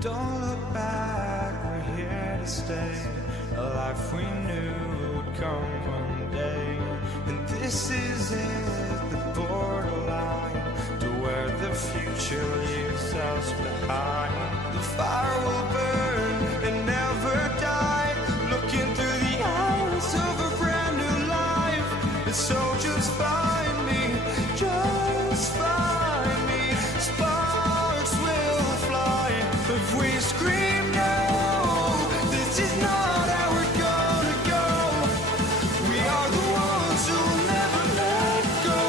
Don't look back, we're here to stay. A life we knew would come one day. And this is it, the borderline to where the future leaves us behind. The fire will burn and never die, looking through the eyes of a brand new life. And so just find me, just find me. Sparks will fly if we scream no. This is not how we're gonna go. We are the ones who will never let go.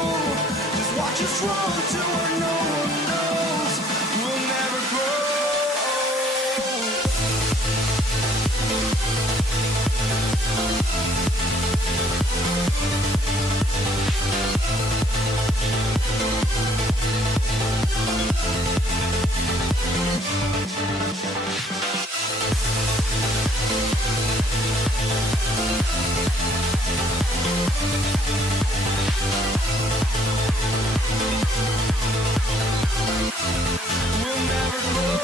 Just watch us run to where no one knows. We'll never grow. We'll never grow.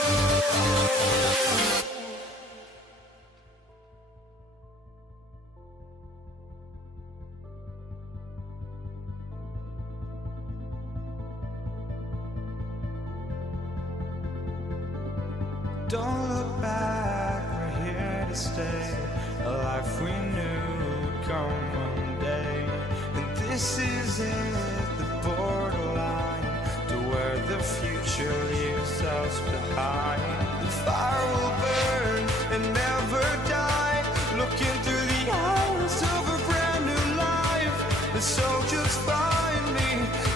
Don't look back, we're here to stay. A life we knew would come one day. And this is it, the borderline to where the future leaves us behind. The fire will burn and never die, looking through the eyes of a brand new life. And so just find me,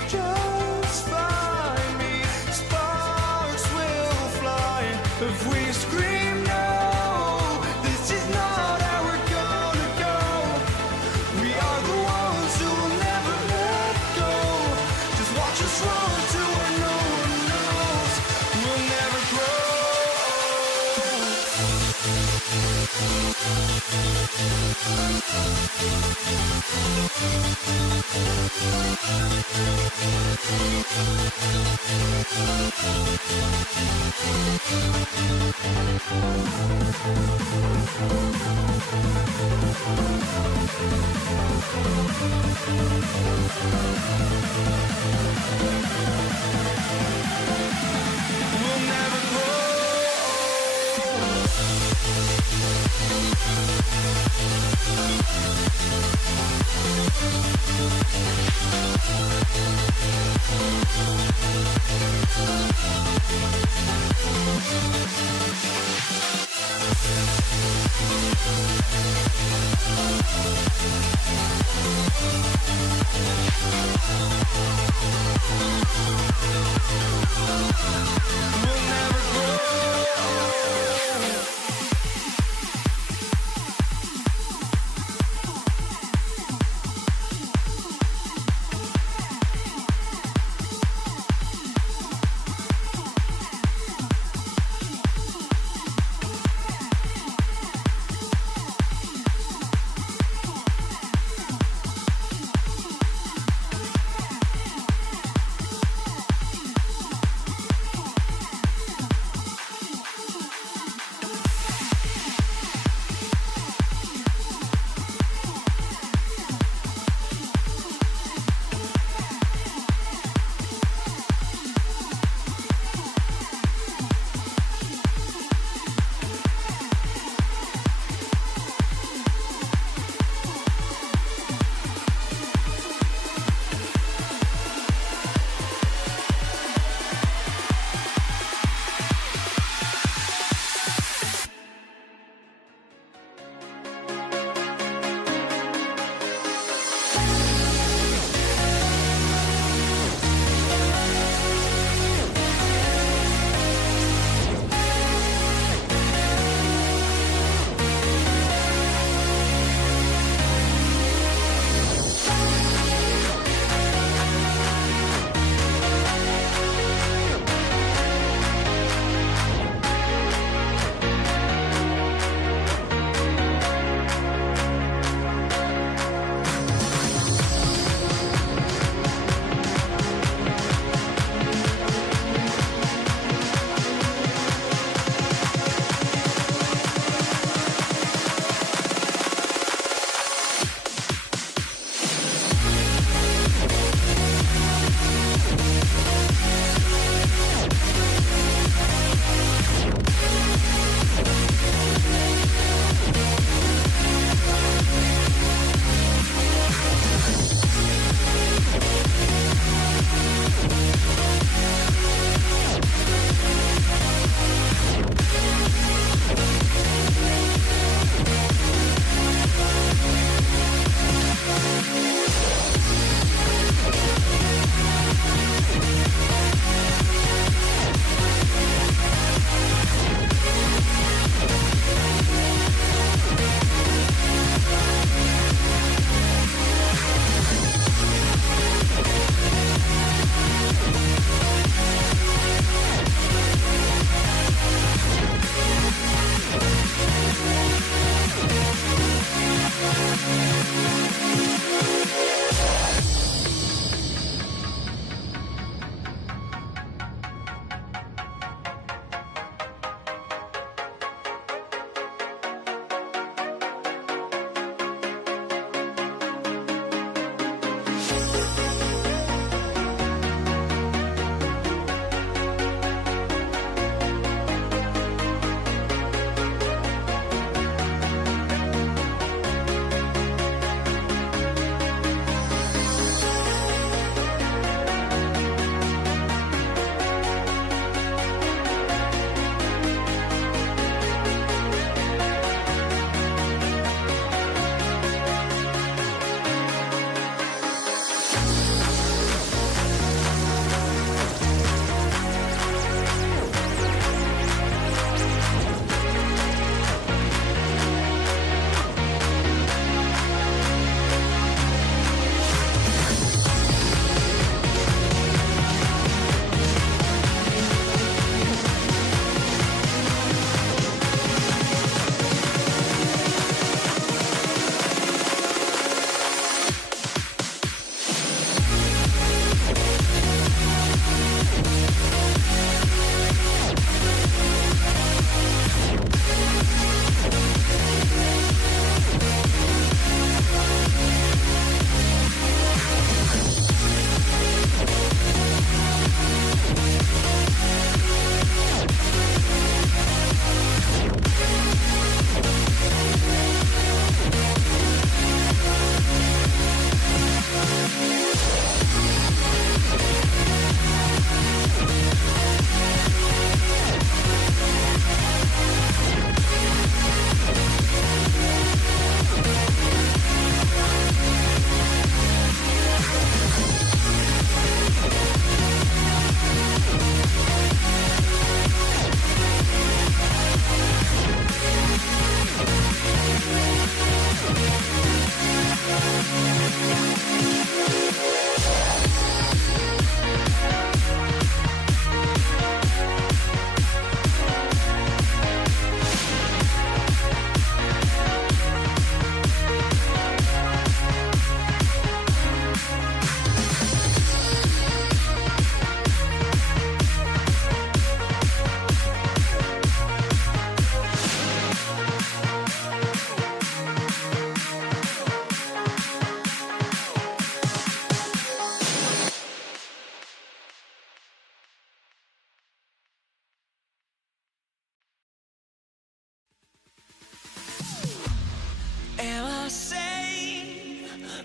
just find me. Sparks will fly if we scream no. This is not how we're gonna go. We are the ones who will never let go. Just watch us run to where no one knows. We'll never grow. We'll never grow.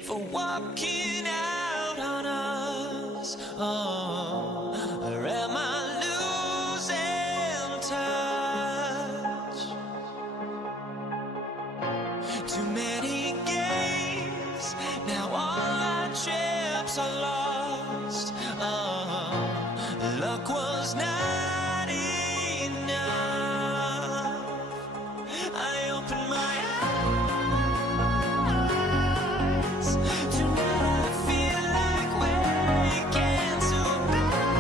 for walking out on us. Oh, or am I losing touch? Too many games, now all our chips are lost. Oh, luck was not enough. I opened my eyes. Tonight I feel like waking to life.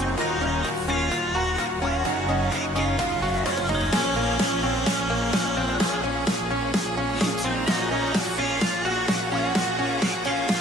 Tonight I feel like waking up. Tonight I feel like waking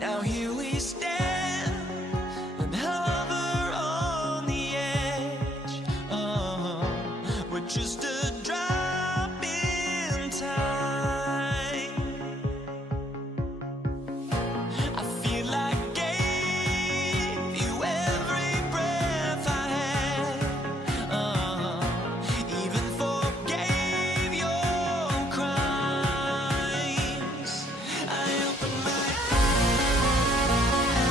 now here we stand and hover on the edge. Oh, we're just a drop in time. I feel like I gave you every breath I had. Even forgave your crimes. I opened my eyes.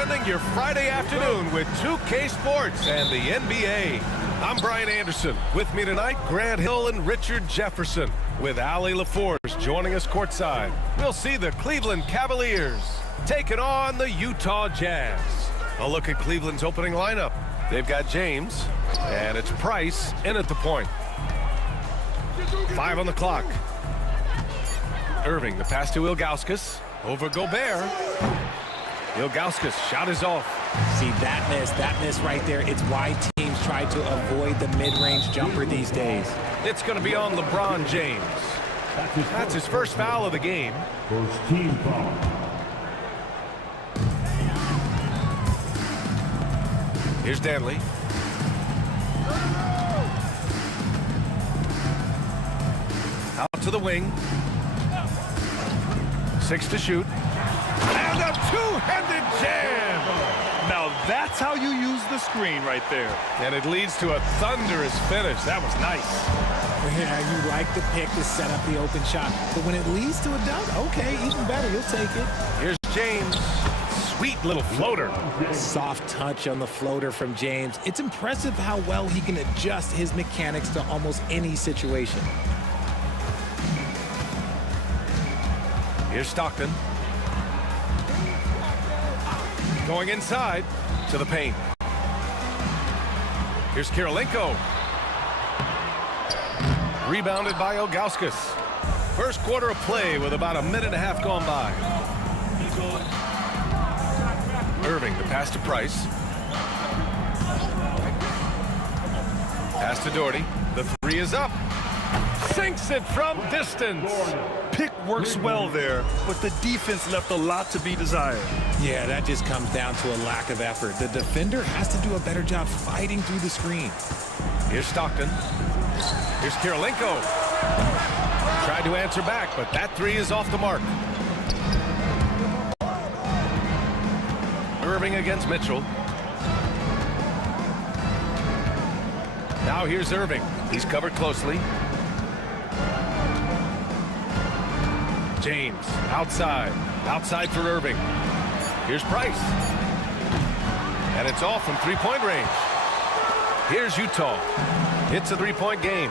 spending your Friday afternoon with 2K Sports and the NBA. I'm Brian Anderson. With me tonight, Grant Hill and Richard Jefferson, with Allie LaForce joining us courtside. We'll see the Cleveland Cavaliers taking on the Utah Jazz. A look at Cleveland's opening lineup. They've got James, and it's Price in at the point. 5 on the clock. Irving, the pass to Ilgauskas. Over Gobert. Ilgauskas, shot is off. See, that miss right there, it's why teams try to avoid the mid-range jumper these days. It's going to be on LeBron James. That's his first foul of the game. First team foul. Here's Danley. Out to the wing. 6 to shoot. And a two-handed jam! Now that's how you use the screen right there. And it leads to a thunderous finish. That was nice. Yeah, you like the pick to set up the open shot, but when it leads to a dunk, okay, even better, you'll take it. Here's James. Sweet little floater. Soft touch on the floater from James. It's impressive how well he can adjust his mechanics to almost any situation. Here's Stockton. Going inside to the paint. Here's Kirilenko. Rebounded by Ilgauskas. First quarter of play with about a minute and a half gone by. Irving, the pass to Price. Pass to Doherty. The three is up. Sinks it from distance. Pick works well there, but the defense left a lot to be desired. Yeah, that just comes down to a lack of effort. The defender has to do a better job fighting through the screen. Here's Stockton. Here's Kirilenko. Tried to answer back, but that three is off the mark. Irving against Mitchell. Now here's Irving. He's covered closely. James, outside. Outside for Irving. Here's Price. And it's off from three-point range. Here's Utah. It's a three-point game.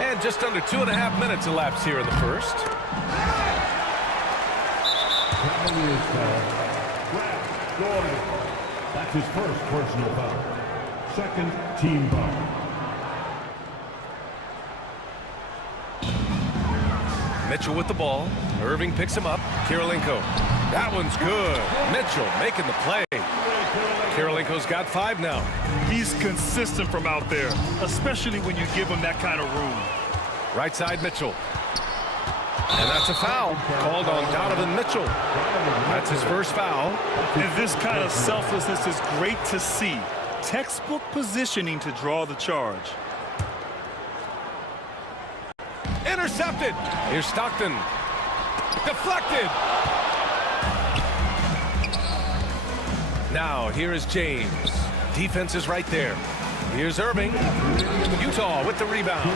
And just under 2.5 minutes elapsed here in the first. That's his first personal foul. Second team foul. Mitchell with the ball. Irving picks him up. Kirilenko. That one's good. Mitchell making the play. Kirilenko's got 5 now. He's consistent from out there, especially when you give him that kind of room. Right side Mitchell. And that's a foul called on Donovan Mitchell. That's his first foul. And this kind of selflessness is great to see. Textbook positioning to draw the charge. Intercepted. Here's Stockton. Deflected. Now here is James. Defense is right there. Here's Irving. Utah with the rebound.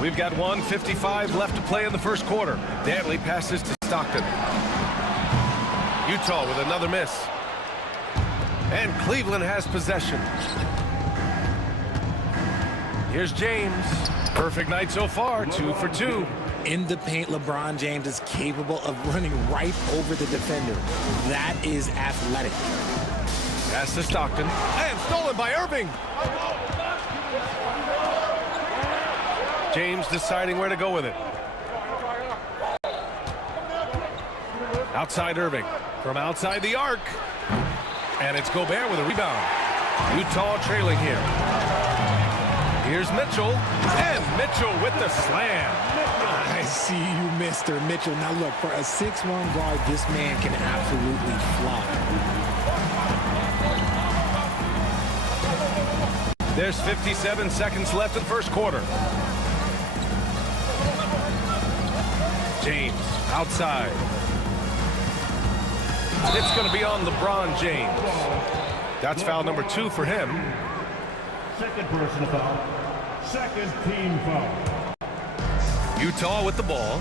We've got 1:55 left to play in the first quarter. Dantley passes to Stockton. Utah with another miss. And Cleveland has possession. Here's James. Perfect night so far, 2 for 2. In the paint, LeBron James is capable of running right over the defender. That is athletic. Pass to Stockton. And stolen by Irving. James deciding where to go with it. Outside Irving. From outside the arc. And it's Gobert with a rebound. Utah trailing here. Here's Mitchell. And Mitchell with the slam. I see you, Mr. Mitchell. Now look, for a 6'1" guard, this man can absolutely fly. There's 57 seconds left in the first quarter. James outside. It's going to be on LeBron James. That's foul number 2 for him. Second personal foul. Second team foul. Utah with the ball.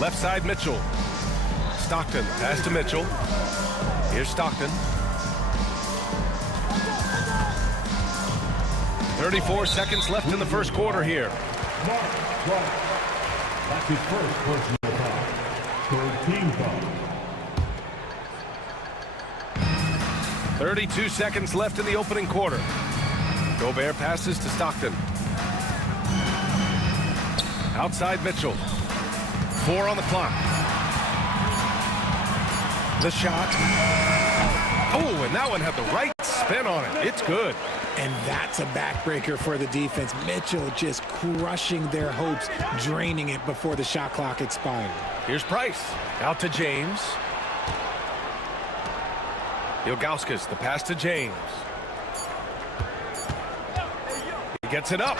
Left side Mitchell. Stockton pass to Mitchell. Here's Stockton. 34 seconds left in the first quarter here. Mark White. That's his first personal foul. Third team foul. 32 seconds left in the opening quarter. Gobert passes to Stockton. Outside Mitchell. 4 on the clock. The shot. Oh, and that one had the right spin on it. It's good. And that's a backbreaker for the defense. Mitchell just crushing their hopes, draining it before the shot clock expired. Here's Price. Out to James. Ilgauskas, the pass to James. He gets it up.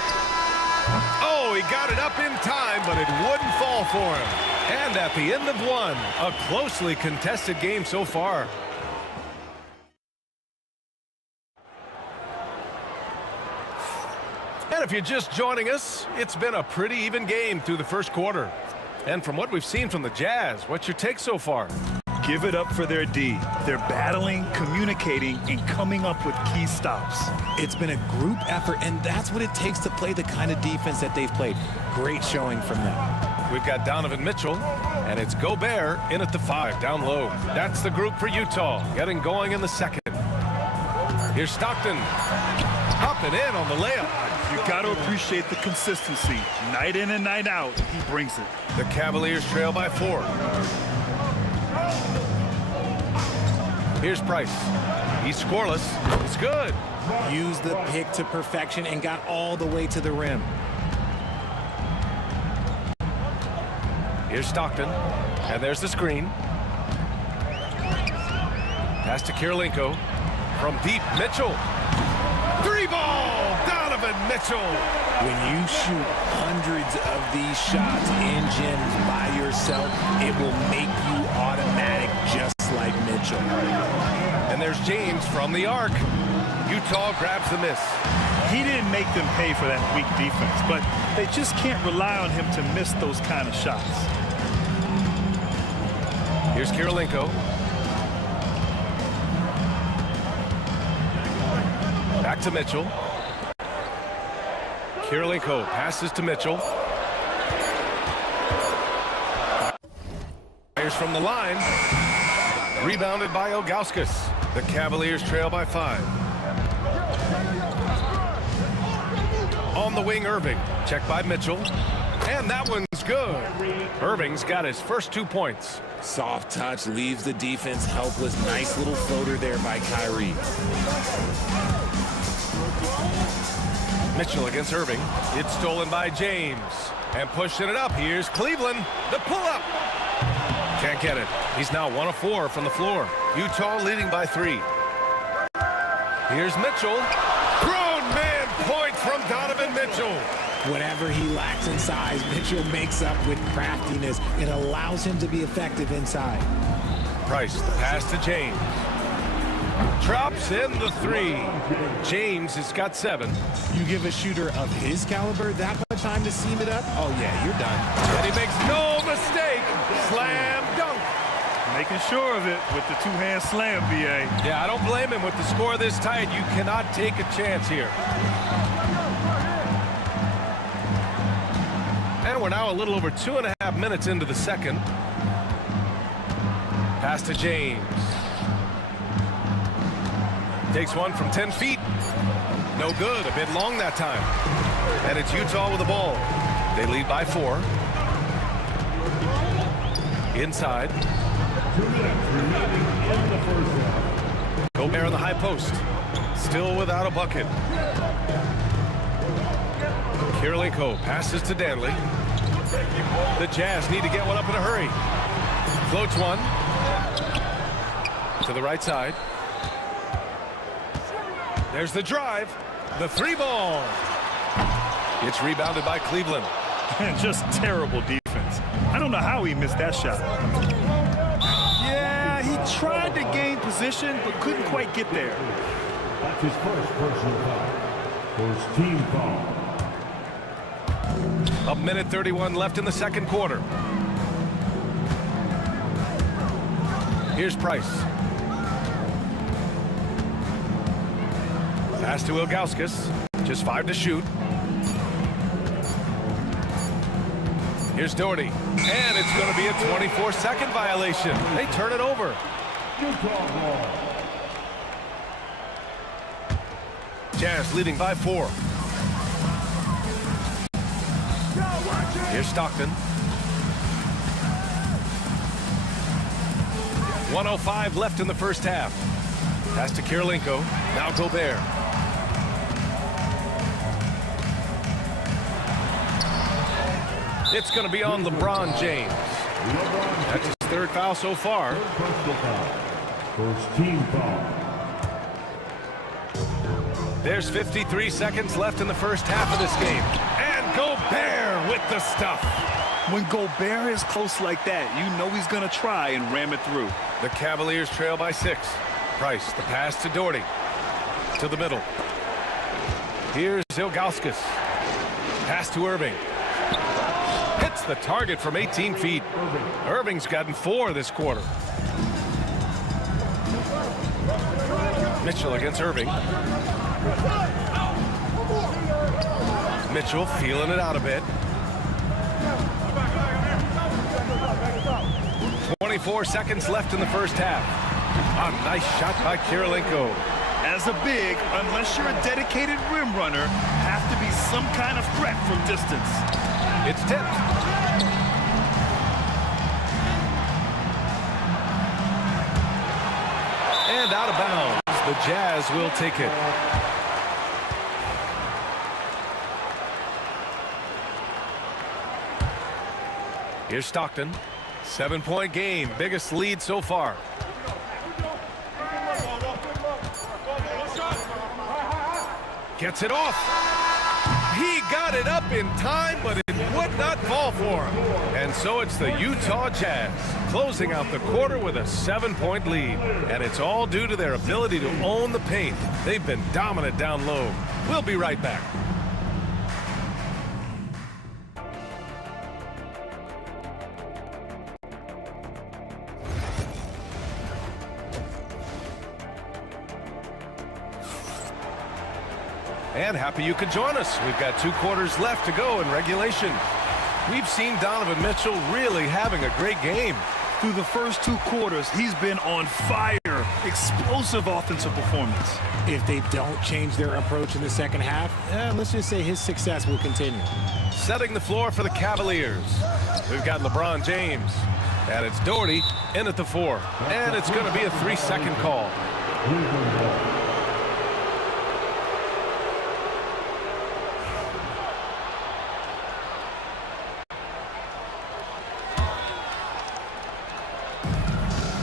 Oh, he got it up in time, but it wouldn't fall for him. And at the end of one, a closely contested game so far. And if you're just joining us, it's been a pretty even game through the first quarter. And from what we've seen from the Jazz, what's your take so far? Give it up for their D. They're battling, communicating, and coming up with key stops. It's been a group effort, and that's what it takes to play the kind of defense that they've played. Great showing from them. We've got Donovan Mitchell, and it's Gobert in at the 5, down low. That's the group for Utah, getting going in the second. Here's Stockton, up and in on the layup. You got to appreciate the consistency. Night in and night out, he brings it. The Cavaliers trail by 4. Here's Price. He's scoreless. It's good. Used the pick to perfection and got all the way to the rim. Here's Stockton, and there's the screen. Pass to Kirilenko. From deep, Mitchell. 3-ball, Donovan Mitchell. When you shoot hundreds of these shots in gyms by yourself, it will make you automatic just like Mitchell. And there's James from the arc. Utah grabs the miss. He didn't make them pay for that weak defense, but they just can't rely on him to miss those kind of shots. Here's Kirilenko. Back to Mitchell. Kirilenko passes to Mitchell. Fires from the line. Rebounded by Ilgauskas. The Cavaliers trail by 5. On the wing, Irving. Checked by Mitchell. And that one's good. Irving's got his first 2 points. Soft touch leaves the defense helpless. Nice little floater there by Kyrie. Mitchell against Irving. It's stolen by James. And pushing it up. Here's Cleveland. The pull-up. Can't get it. He's now 1 of 4 from the floor. Utah leading by 3. Here's Mitchell. Grown man point from Donovan Mitchell. Whatever he lacks in size, Mitchell makes up with craftiness. It allows him to be effective inside. Price, the pass to James. Drops in the 3. James has got 7. You give a shooter of his caliber that much time to seam it up, oh yeah, you're done. And he makes no mistake. Slam dunk. Making sure of it with the two-hand slam, BA. Yeah, I don't blame him with the score this tight. You cannot take a chance here. And we're now a little over 2.5 minutes into the second. Pass to James. Takes one from 10 feet. No good. A bit long that time. And it's Utah with the ball. They lead by 4. Inside. 2 minutes remaining in the first half. Gobert on the high post. Still without a bucket. Kirilenko passes to Danley. The Jazz need to get one up in a hurry. Floats one. To the right side. There's the drive. The 3-ball. It's rebounded by Cleveland. And just terrible defense. I don't know how he missed that shot. Yeah, he tried to gain position, but couldn't quite get there. That's his first personal foul. First team foul. A minute 31 left in the second quarter. Here's Price. Pass to Ilgauskas. Just 5 to shoot. Here's Doherty. And it's going to be a 24-second violation. They turn it over. Jazz leading by 4. Here's Stockton. 1:05 left in the first half. Pass to Kirilenko. Now Gobert. It's going to be on LeBron James. That's his 3rd foul so far. First team foul. There's 53 seconds left in the first half of this game. And Gobert with the stuff. When Gobert is close like that, you know he's going to try and ram it through. The Cavaliers trail by 6. Price, the pass to Doherty. To the middle. Here's Ilgauskas. Pass to Irving. Hits the target from 18 feet. Irving's gotten 4 this quarter. Mitchell against Irving. Mitchell feeling it out a bit. 24 seconds left in the first half. A nice shot by Kirilenko. As a big, unless you're a dedicated rim runner, have to be some kind of threat from distance. It's tipped. And out of bounds. The Jazz will take it. Here's Stockton. 7-point game. Biggest lead so far. Gets it off. He got it up in time, but it would not fall for him. And so it's the Utah Jazz closing out the quarter with a 7-point lead. And it's all due to their ability to own the paint. They've been dominant down low. We'll be right back. And happy you could join us. We've got 2 quarters left to go in regulation. We've seen Donovan Mitchell really having a great game. Through the first 2 quarters, he's been on fire. Explosive offensive performance. If they don't change their approach in the second half, let's just say his success will continue. Setting the floor for the Cavaliers. We've got LeBron James. And it's Doherty in at the 4. And it's going to be a 3-second call.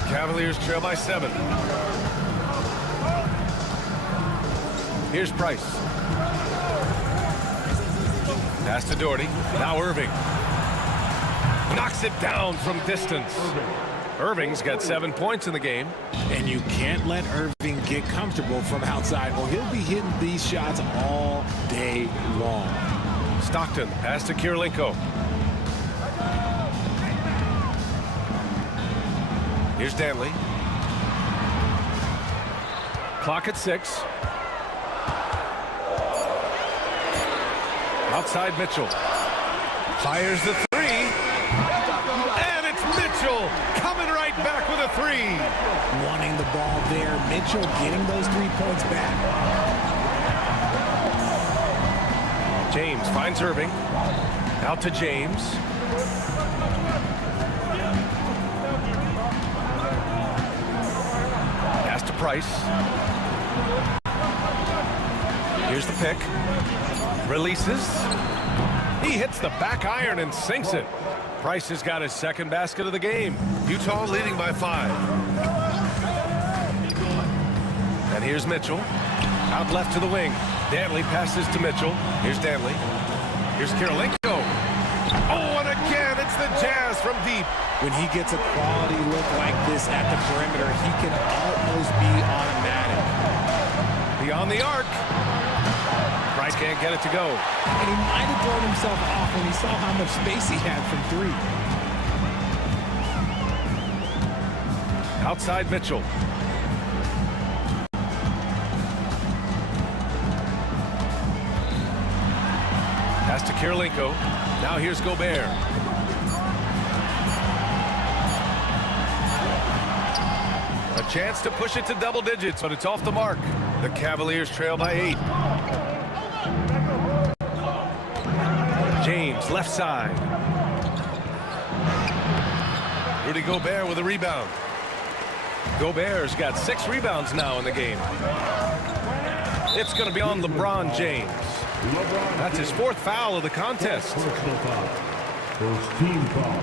Cavaliers trail by 7. Here's Price. Pass to Doherty. Now Irving. Knocks it down from distance. Irving's got 7 points in the game. And you can't let Irving get comfortable from outside, or he'll be hitting these shots all day long. Stockton, pass to Kirilenko. Here's Danley. Clock at 6. Outside Mitchell. Fires the 3. And it's Mitchell coming right back with a 3. Wanting the ball there. Mitchell getting those 3 points back. James finds Irving. Out to James. Pass to Price. Here's the pick. Releases. He hits the back iron and sinks it. Price has got his 2nd basket of the game. Utah leading by 5. And here's Mitchell. Out left to the wing. Danley passes to Mitchell. Here's Danley. Here's Kirilenko. Oh, and again, it's the Jazz from deep. When he gets a quality look like this at the perimeter, he can almost be automatic. Beyond the arc. Price can't get it to go. And he might have thrown himself off when he saw how much space he had from 3. Outside Mitchell. Pass to Kirilenko. Now here's Gobert. A chance to push it to double digits, but it's off the mark. The Cavaliers trail by 8. James, left side. Rudy Gobert with a rebound. Gobert's got 6 rebounds now in the game. It's going to be on LeBron James. That's his 4th foul of the contest. First team foul.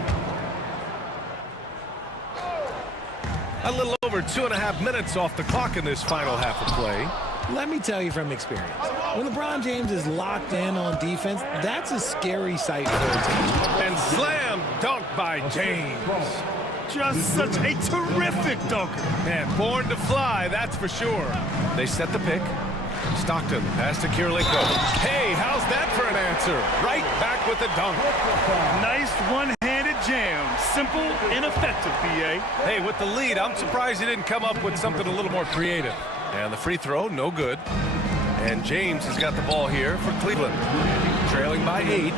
A little over 2.5 minutes off the clock in this final half of play. Let me tell you from experience, when LeBron James is locked in on defense, that's a scary sight for a team. And slam dunk by James. Just such a terrific dunker. Man, born to fly, that's for sure. They set the pick. Stockton, pass to Kirilenko. Hey, how's that for an answer? Right back with the dunk. Nice one-handed jam. Simple and effective, B.A. Hey, with the lead, I'm surprised he didn't come up with something a little more creative. And the free throw, no good. And James has got the ball here for Cleveland. Trailing by 8.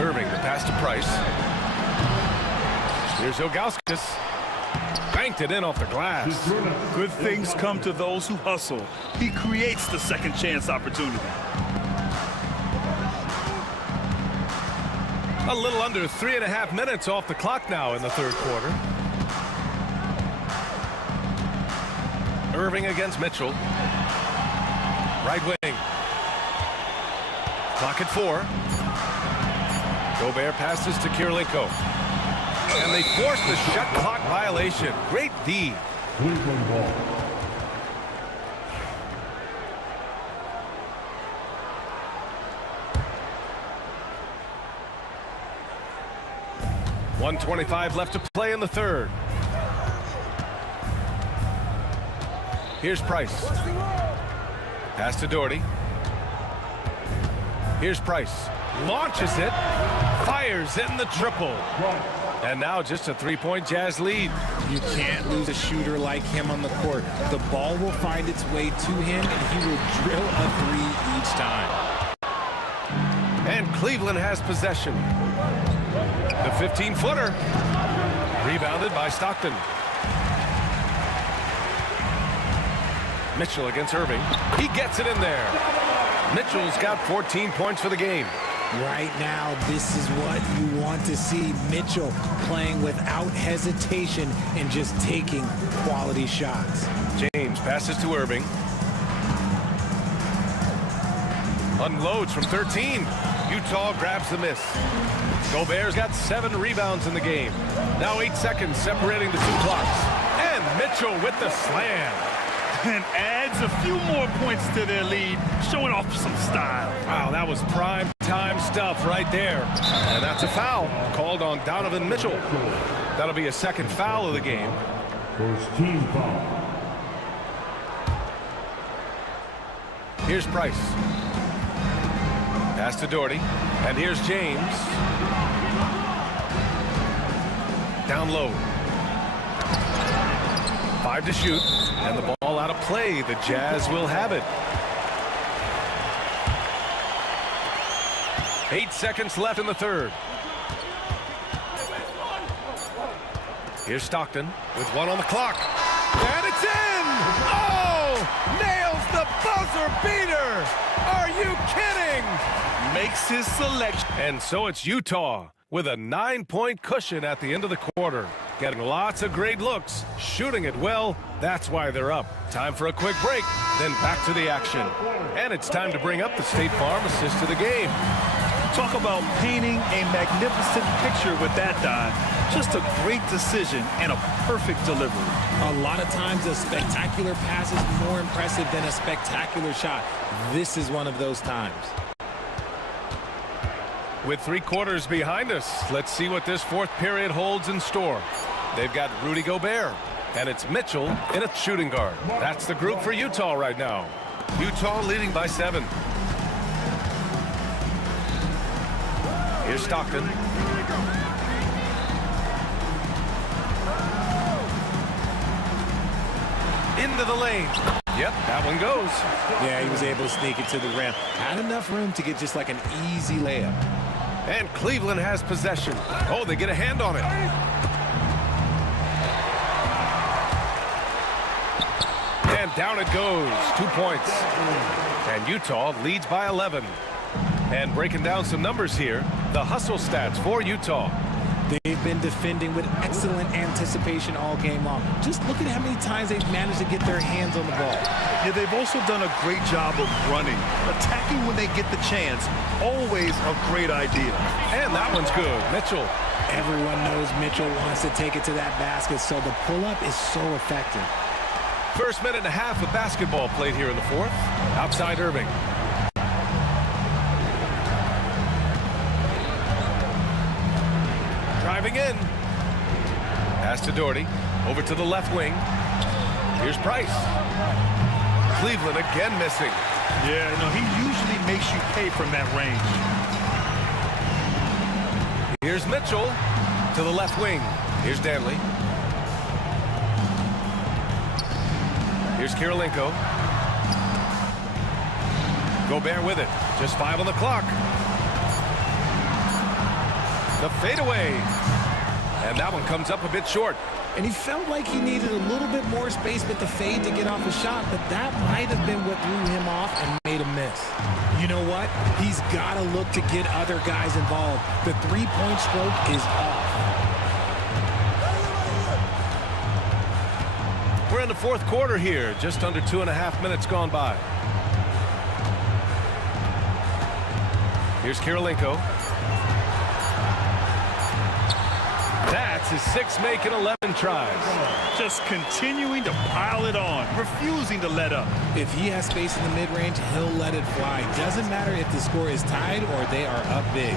Irving, the pass to Price. Here's Ilgauskas. Banked it in off the glass. Good things come to those who hustle. He creates the second chance opportunity. A little under 3.5 minutes off the clock now in the third quarter. Irving against Mitchell. Right wing. Clock at 4. Gobert passes to Kirilenko. And they force the shot clock violation. Great D. Cleveland ball. .125 left to play in the third. Here's Price. Pass to Doherty. Here's Price. Launches it. Fires in the triple. And now just a 3-point Jazz lead. You can't lose a shooter like him on the court. The ball will find its way to him, and he will drill a 3 each time. And Cleveland has possession. The 15-footer. Rebounded by Stockton. Mitchell against Irving. He gets it in there. Mitchell's got 14 points for the game. Right now, this is what you want to see. Mitchell playing without hesitation and just taking quality shots. James passes to Irving. Unloads from 13. Utah grabs the miss. Gobert's got 7 rebounds in the game. Now 8 seconds separating the 2 clocks. And Mitchell with the slam. And adds a few more points to their lead, showing off some style. Wow, that was prime time stuff right there. And that's a foul called on Donovan Mitchell. That'll be a second foul of the game. First team foul. Here's Price. Pass to Doherty. And here's James. Down low. 5 to shoot. And the ball out of play. The Jazz will have it. 8 seconds left in the third. Here's Stockton with 1 on the clock. And it's in! Oh! Nails the buzzer beater! Are you kidding? Makes his selection. And so it's Utah with a 9-point cushion at the end of the quarter. Getting lots of great looks, shooting it well. That's why they're up. Time for a quick break, then back to the action. And it's time to bring up the State Farm assist to the game. Talk about painting a magnificent picture with that dive. Just a great decision and a perfect delivery. A lot of times a spectacular pass is more impressive than a spectacular shot. This is one of those times. With 3 quarters behind us, let's see what this fourth period holds in store. They've got Rudy Gobert, and it's Mitchell in a shooting guard. That's the group for Utah right now. Utah leading by 7. Here's Stockton. Into the lane. Yep, that one goes. Yeah, he was able to sneak it to the rim. Had enough room to get just like an easy layup. And Cleveland has possession. Oh, they get a hand on it. And down it goes. 2 points. And Utah leads by 11. And breaking down some numbers here, the hustle stats for Utah. They've been defending with excellent anticipation all game long. Just look at how many times they've managed to get their hands on the ball. Yeah, they've also done a great job of running. Attacking when they get the chance, always a great idea. And that one's good. Mitchell. Everyone knows Mitchell wants to take it to that basket, so the pull-up is so effective. First minute and a half of basketball played here in the fourth. Outside Irving. Driving in. Pass to Doherty. Over to the left wing. Here's Price. Cleveland again missing. Yeah, he usually makes you pay from that range. Here's Mitchell to the left wing. Here's Danley. Here's Kirilenko. Gobert with it. Just 5 on the clock. The fadeaway. And that one comes up a bit short. And he felt like he needed a little bit more space with the fade to get off a shot, but that might have been what threw him off and made him miss. You know what? He's got to look to get other guys involved. The three-point stroke is off. We're in the fourth quarter here, just under 2.5 minutes gone by. Here's Kirilenko. That's his sixth make in 11 tries. Just continuing to pile it on, refusing to let up. If he has space in the mid-range, he'll let it fly. Doesn't matter if the score is tied or they are up big.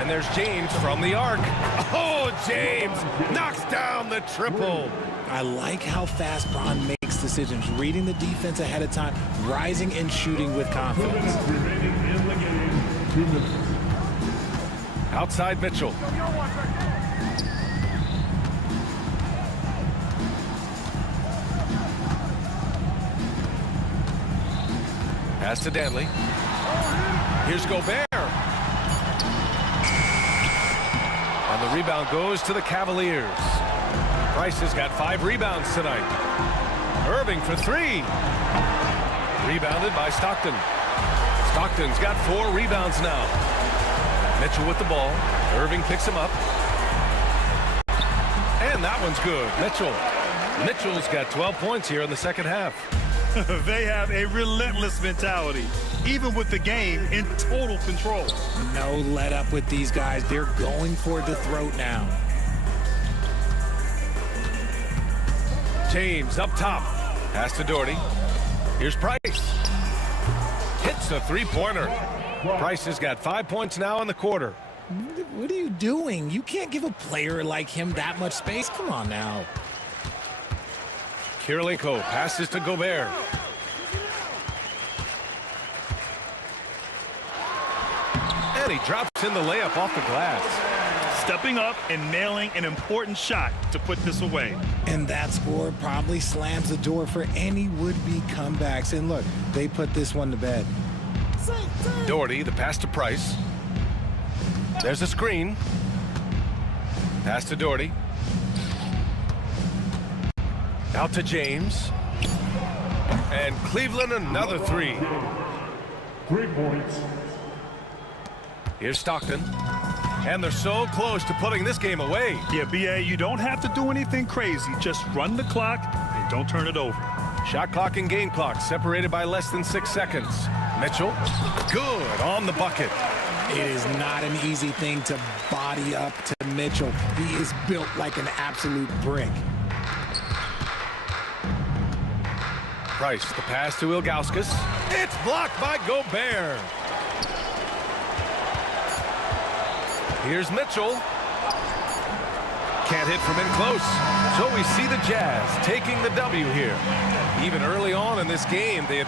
And there's James from the arc. Oh, James knocks down the triple. I like how fast Braun makes decisions, reading the defense ahead of time, rising and shooting with confidence. Remaining in the game. 2 minutes. Outside Mitchell. Pass to Danley. Here's Gobert. And the rebound goes to the Cavaliers. Price has got 5 rebounds tonight. Irving for 3. Rebounded by Stockton. Stockton's got 4 rebounds now. Mitchell with the ball. Irving picks him up. And that one's good. Mitchell's got 12 points here in the second half. They have a relentless mentality, even with the game in total control. No let up with these guys. They're going for the throat now. James up top. Pass to Doherty. Here's Price. Hits a three-pointer. Price has got 5 points now in the quarter. What are you doing? You can't give a player like him that much space. Come on now. Kirilenko passes to Gobert. And he drops in the layup off the glass. Stepping up and nailing an important shot to put this away. And that score probably slams the door for any would-be comebacks. And look, they put this one to bed. Doherty, the pass to Price. There's a screen. Pass to Doherty. Out to James. And Cleveland another 3. 3 points. Here's Stockton. And they're so close to putting this game away. Yeah, B.A., you don't have to do anything crazy. Just run the clock and don't turn it over. Shot clock and game clock separated by less than 6 seconds. Mitchell, good on the bucket. It is not an easy thing to body up to Mitchell. He is built like an absolute brick. Price, the pass to Ilgauskas. It's blocked by Gobert. Here's Mitchell. Can't hit from in close. So we see the Jazz taking the W here. Even early on in this game, they had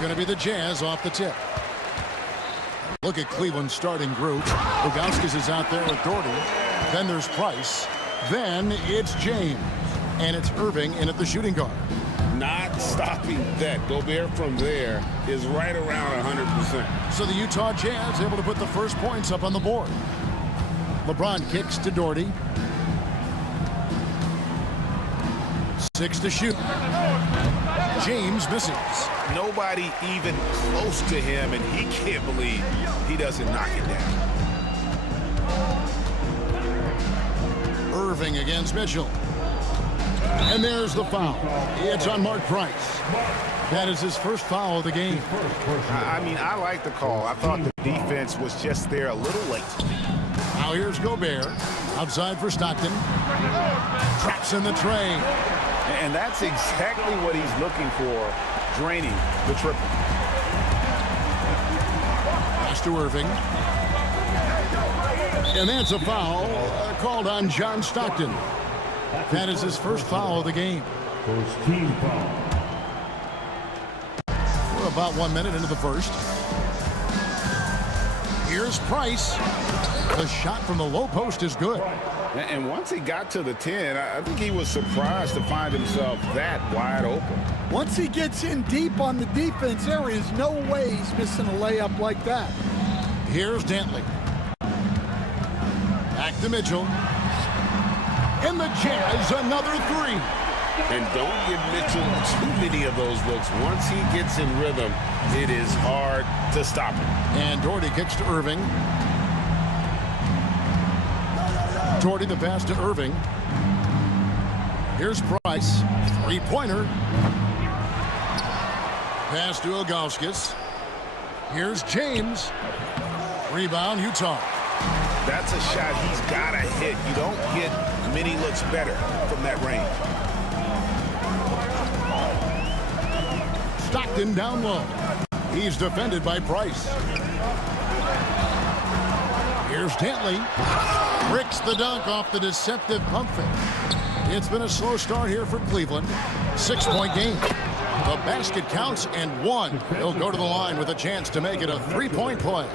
Going to be the Jazz off the tip. Look at Cleveland's starting group. Ilgauskas is out there with Doherty. Then there's Price. Then it's James. And it's Irving in at the shooting guard. Not stopping that. Gobert from there is right around 100%. So the Utah Jazz able to put the first points up on the board. LeBron kicks to Doherty. 6 to shoot. James misses. Nobody even close to him, and he can't believe he doesn't knock it down. Irving against Mitchell. And there's the foul. It's on Mark Price. That is his first foul of the game. I mean, I like the call. I thought the defense was just there a little late. Now here's Gobert. Outside for Stockton. Traps in the tray. And that's exactly what he's looking for, draining the triple. Pass to Irving. And that's a foul called on John Stockton. That is his first foul of the game. First team foul. We're about 1 minute into the first. Here's Price. The shot from the low post is good. And once he got to the 10, I think he was surprised to find himself that wide open. Once he gets in deep on the defense, there is no way he's missing a layup like that. Here's Dantley. Back to Mitchell. And the Jazz, another three. And don't give Mitchell too many of those looks. Once he gets in rhythm, it is hard to stop him. And Doherty kicks to Irving. Doherty the pass to Irving. Here's Price. Three-pointer. Pass to Ilgauskas. Here's James. Rebound, Utah. That's a shot he's got to hit. You don't get many looks better from that range. Stockton down low. He's defended by Price. Here's Dantley. Ricks the dunk off the deceptive pump fake. It's been a slow start here for Cleveland. 6-point game. The basket counts and one. He'll go to the line with a chance to make it a 3-point play.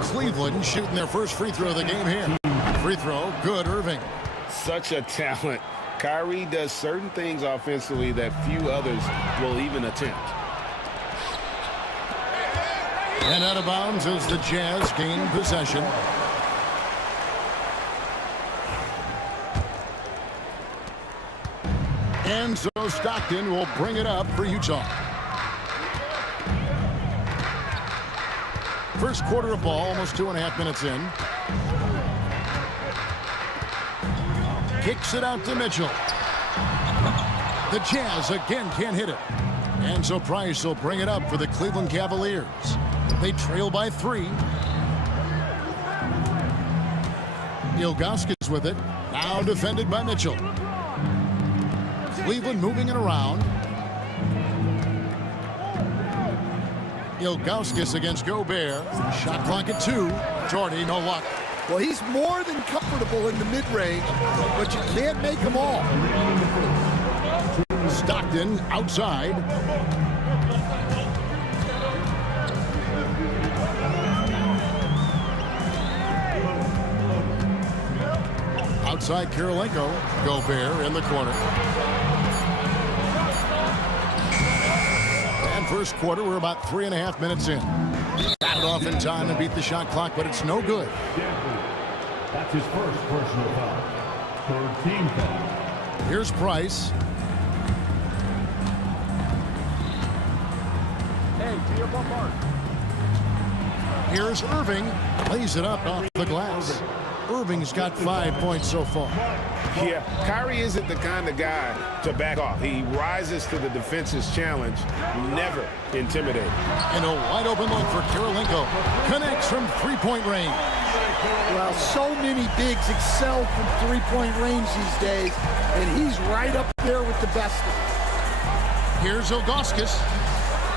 Cleveland shooting their first free throw of the game here. Free throw, good, Irving. Such a talent. Kyrie does certain things offensively that few others will even attempt. And out of bounds as the Jazz gain possession. And so Stockton will bring it up for Utah. First quarter of ball, almost 2.5 minutes in. Kicks it out to Mitchell. The Jazz again can't hit it. And so Price will bring it up for the Cleveland Cavaliers. They trail by 3. Ilgauskas with it. Now defended by Mitchell. Cleveland moving it around. Ilgauskas against Gobert. Shot clock at 2. Jordy, no luck. Well, he's more than comfortable in the mid-range, but you can't make them all. Stockton outside. Outside Kirilenko. Gobert in the corner. And first quarter, we're about 3.5 minutes in. Got it off in time and beat the shot clock, but it's no good. That's his first personal foul. Third team foul. Here's Price. Here's Irving. Lays it up off the glass. Irving's got 5 points so far. Yeah, Kyrie isn't the kind of guy to back off. He rises to the defense's challenge, never intimidated. And a wide open look for Kirilenko. Connects from 3-point range. Well, so many bigs excel from 3-point range these days, and he's right up there with the best of them. Here's Ilgauskas.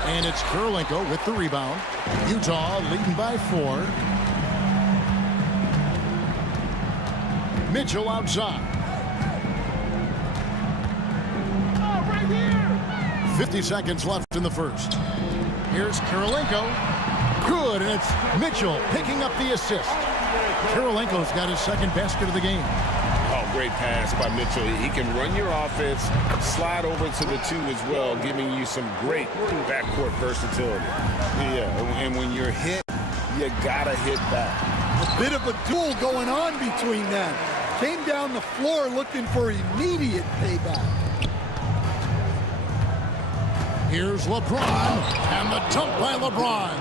And it's Kirilenko with the rebound. Utah leading by 4. Mitchell outside. 50 seconds left in the first. Here's Kirilenko. Good, and it's Mitchell picking up the assist. Kirilenko's got his second basket of the game. Oh, great pass by Mitchell. He can run your offense, slide over to the 2 as well, giving you some great backcourt versatility. Yeah, and when you're hit, you gotta hit back. A bit of a duel going on between them. Came down the floor looking for immediate payback. Here's LeBron, and the dunk by LeBron.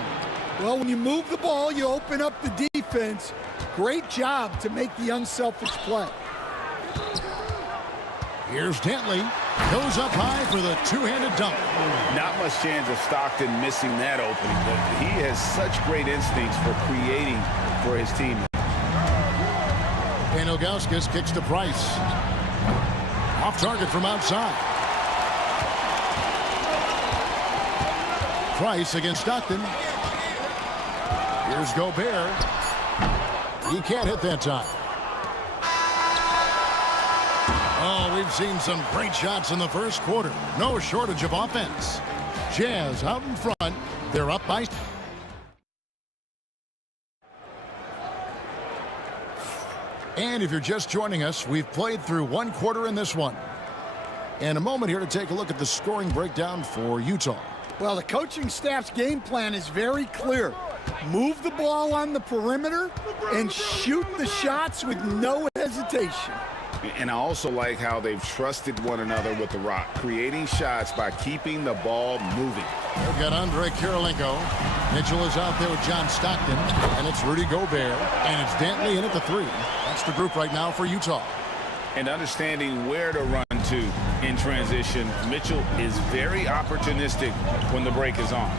Well, when you move the ball, you open up the defense. Great job to make the unselfish play. Here's Dantley. Goes up high for the two-handed dunk. Not much chance of Stockton missing that opening, but he has such great instincts for creating for his team. And Ilgauskas kicks to Price. Off target from outside. Price against Stockton. Here's Gobert. He can't hit that time. Oh, we've seen some great shots in the first quarter. No shortage of offense. Jazz out in front. They're up by... And if you're just joining us, we've played through 1 quarter in this one. And a moment here to take a look at the scoring breakdown for Utah. Well, the coaching staff's game plan is very clear. Move the ball on the perimeter and shoot the shots with no hesitation. And I also like how they've trusted one another with the rock, creating shots by keeping the ball moving. They've got Andre Kirilenko. Mitchell is out there with John Stockton. And it's Rudy Gobert. And it's Dantley in at the 3. That's the group right now for Utah. And understanding where to run to in transition, Mitchell is very opportunistic when the break is on.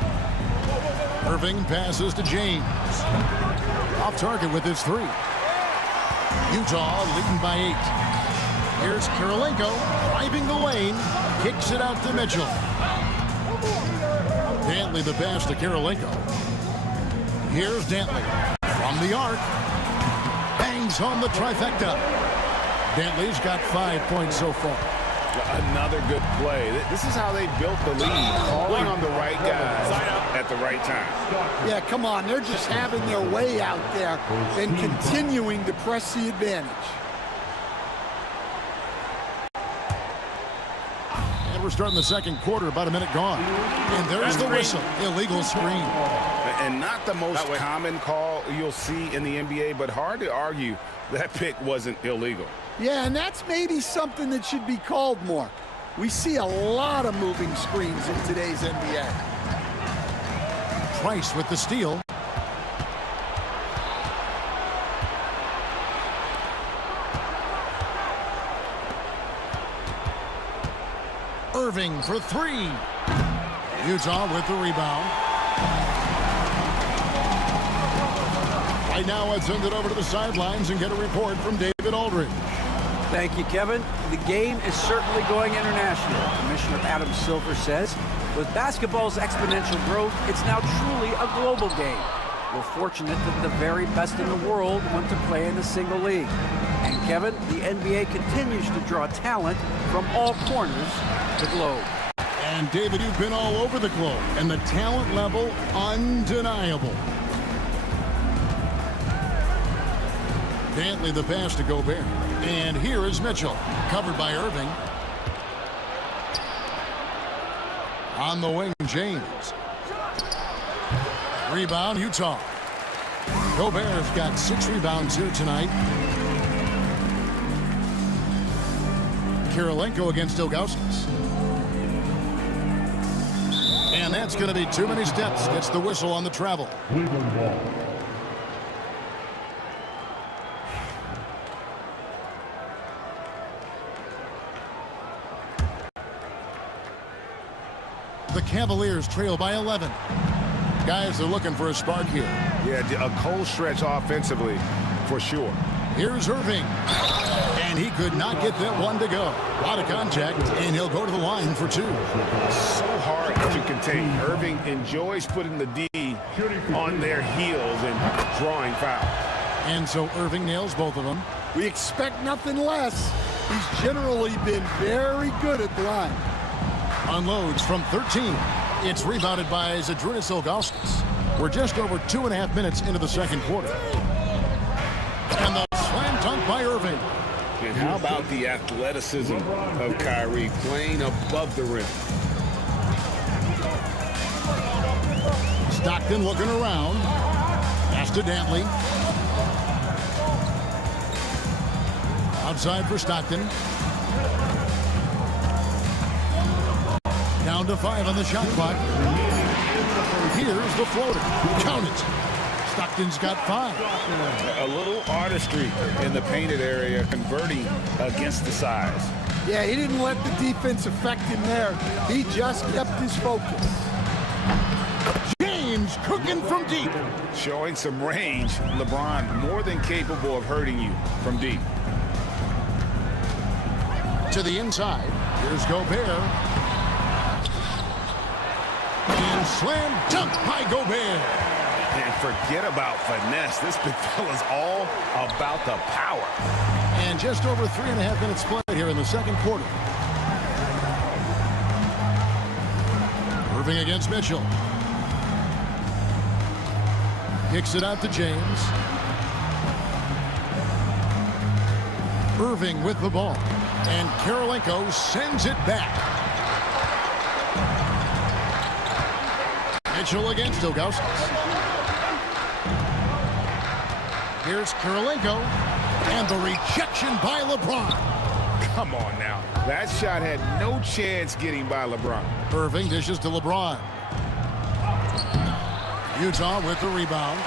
Irving passes to James. Off target with his 3. Utah leading by 8. Here's Kirilenko driving the lane. Kicks it out to Mitchell. Dantley the pass to Kirilenko. Here's Dantley from the arc. brings home the trifecta. Bentley's got 5 points so far. Another good play. This is how they built the lead, calling on the right guys at the right time. Yeah, come on. They're just having their way out there and continuing to press the advantage. And we're starting the second quarter, about a minute gone. And there's the whistle. Illegal screen. And not the most common call you'll see in the NBA, but hard to argue that pick wasn't illegal. Yeah, and that's maybe something that should be called more. We see a lot of moving screens in today's NBA. Price with the steal. Irving for three. Utah with the rebound. Right now, let's send it over to the sidelines and get a report from David Aldridge. Thank you, Kevin. The game is certainly going international. Commissioner Adam Silver says, with basketball's exponential growth, it's now truly a global game. We're fortunate that the very best in the world want to play in a single league. And Kevin, the NBA continues to draw talent from all corners of the globe. And David, you've been all over the globe, and the talent level undeniable. Dantley the pass to Gobert. And here is Mitchell, covered by Irving. On the wing, James. Rebound, Utah. Gobert's got 6 rebounds here tonight. Kirilenko against Ilgauskas. And that's going to be too many steps. Gets the whistle on the travel. Cleveland ball. The Cavaliers trail by 11. Guys are looking for a spark here. Yeah, a cold stretch offensively, for sure. Here's Irving. And he could not get that one to go. A lot of contact, and he'll go to the line for 2. So hard to contain. Irving enjoys putting the D on their heels and drawing foul. And so Irving nails both of them. We expect nothing less. He's generally been very good at the line. Unloads from 13. It's rebounded by Zydrunas Ilgauskas. We're just over 2.5 minutes into the second quarter. And the slam dunk by Irving. And how about the athleticism of Kyrie playing above the rim? Stockton looking around. Pass to Dantley. Outside for Stockton. Down to 5 on the shot clock. Here's the floater. Count it. Stockton's got 5. A little artistry in the painted area, converting against the size. Yeah, he didn't let the defense affect him there. He just kept his focus. James cooking from deep. Showing some range. LeBron more than capable of hurting you from deep. To the inside. Here's Gobert. And slam dunk by Gobert. And forget about finesse. This big fella's all about the power. And just over 3.5 minutes played here in the second quarter. Irving against Mitchell. Kicks it out to James. Irving with the ball. And Kirilenko sends it back. Mitchell against Ilgauskas. Here's Kirilenko. And the rejection by LeBron. Come on now. That shot had no chance getting by LeBron. Irving dishes to LeBron. Utah with the rebound.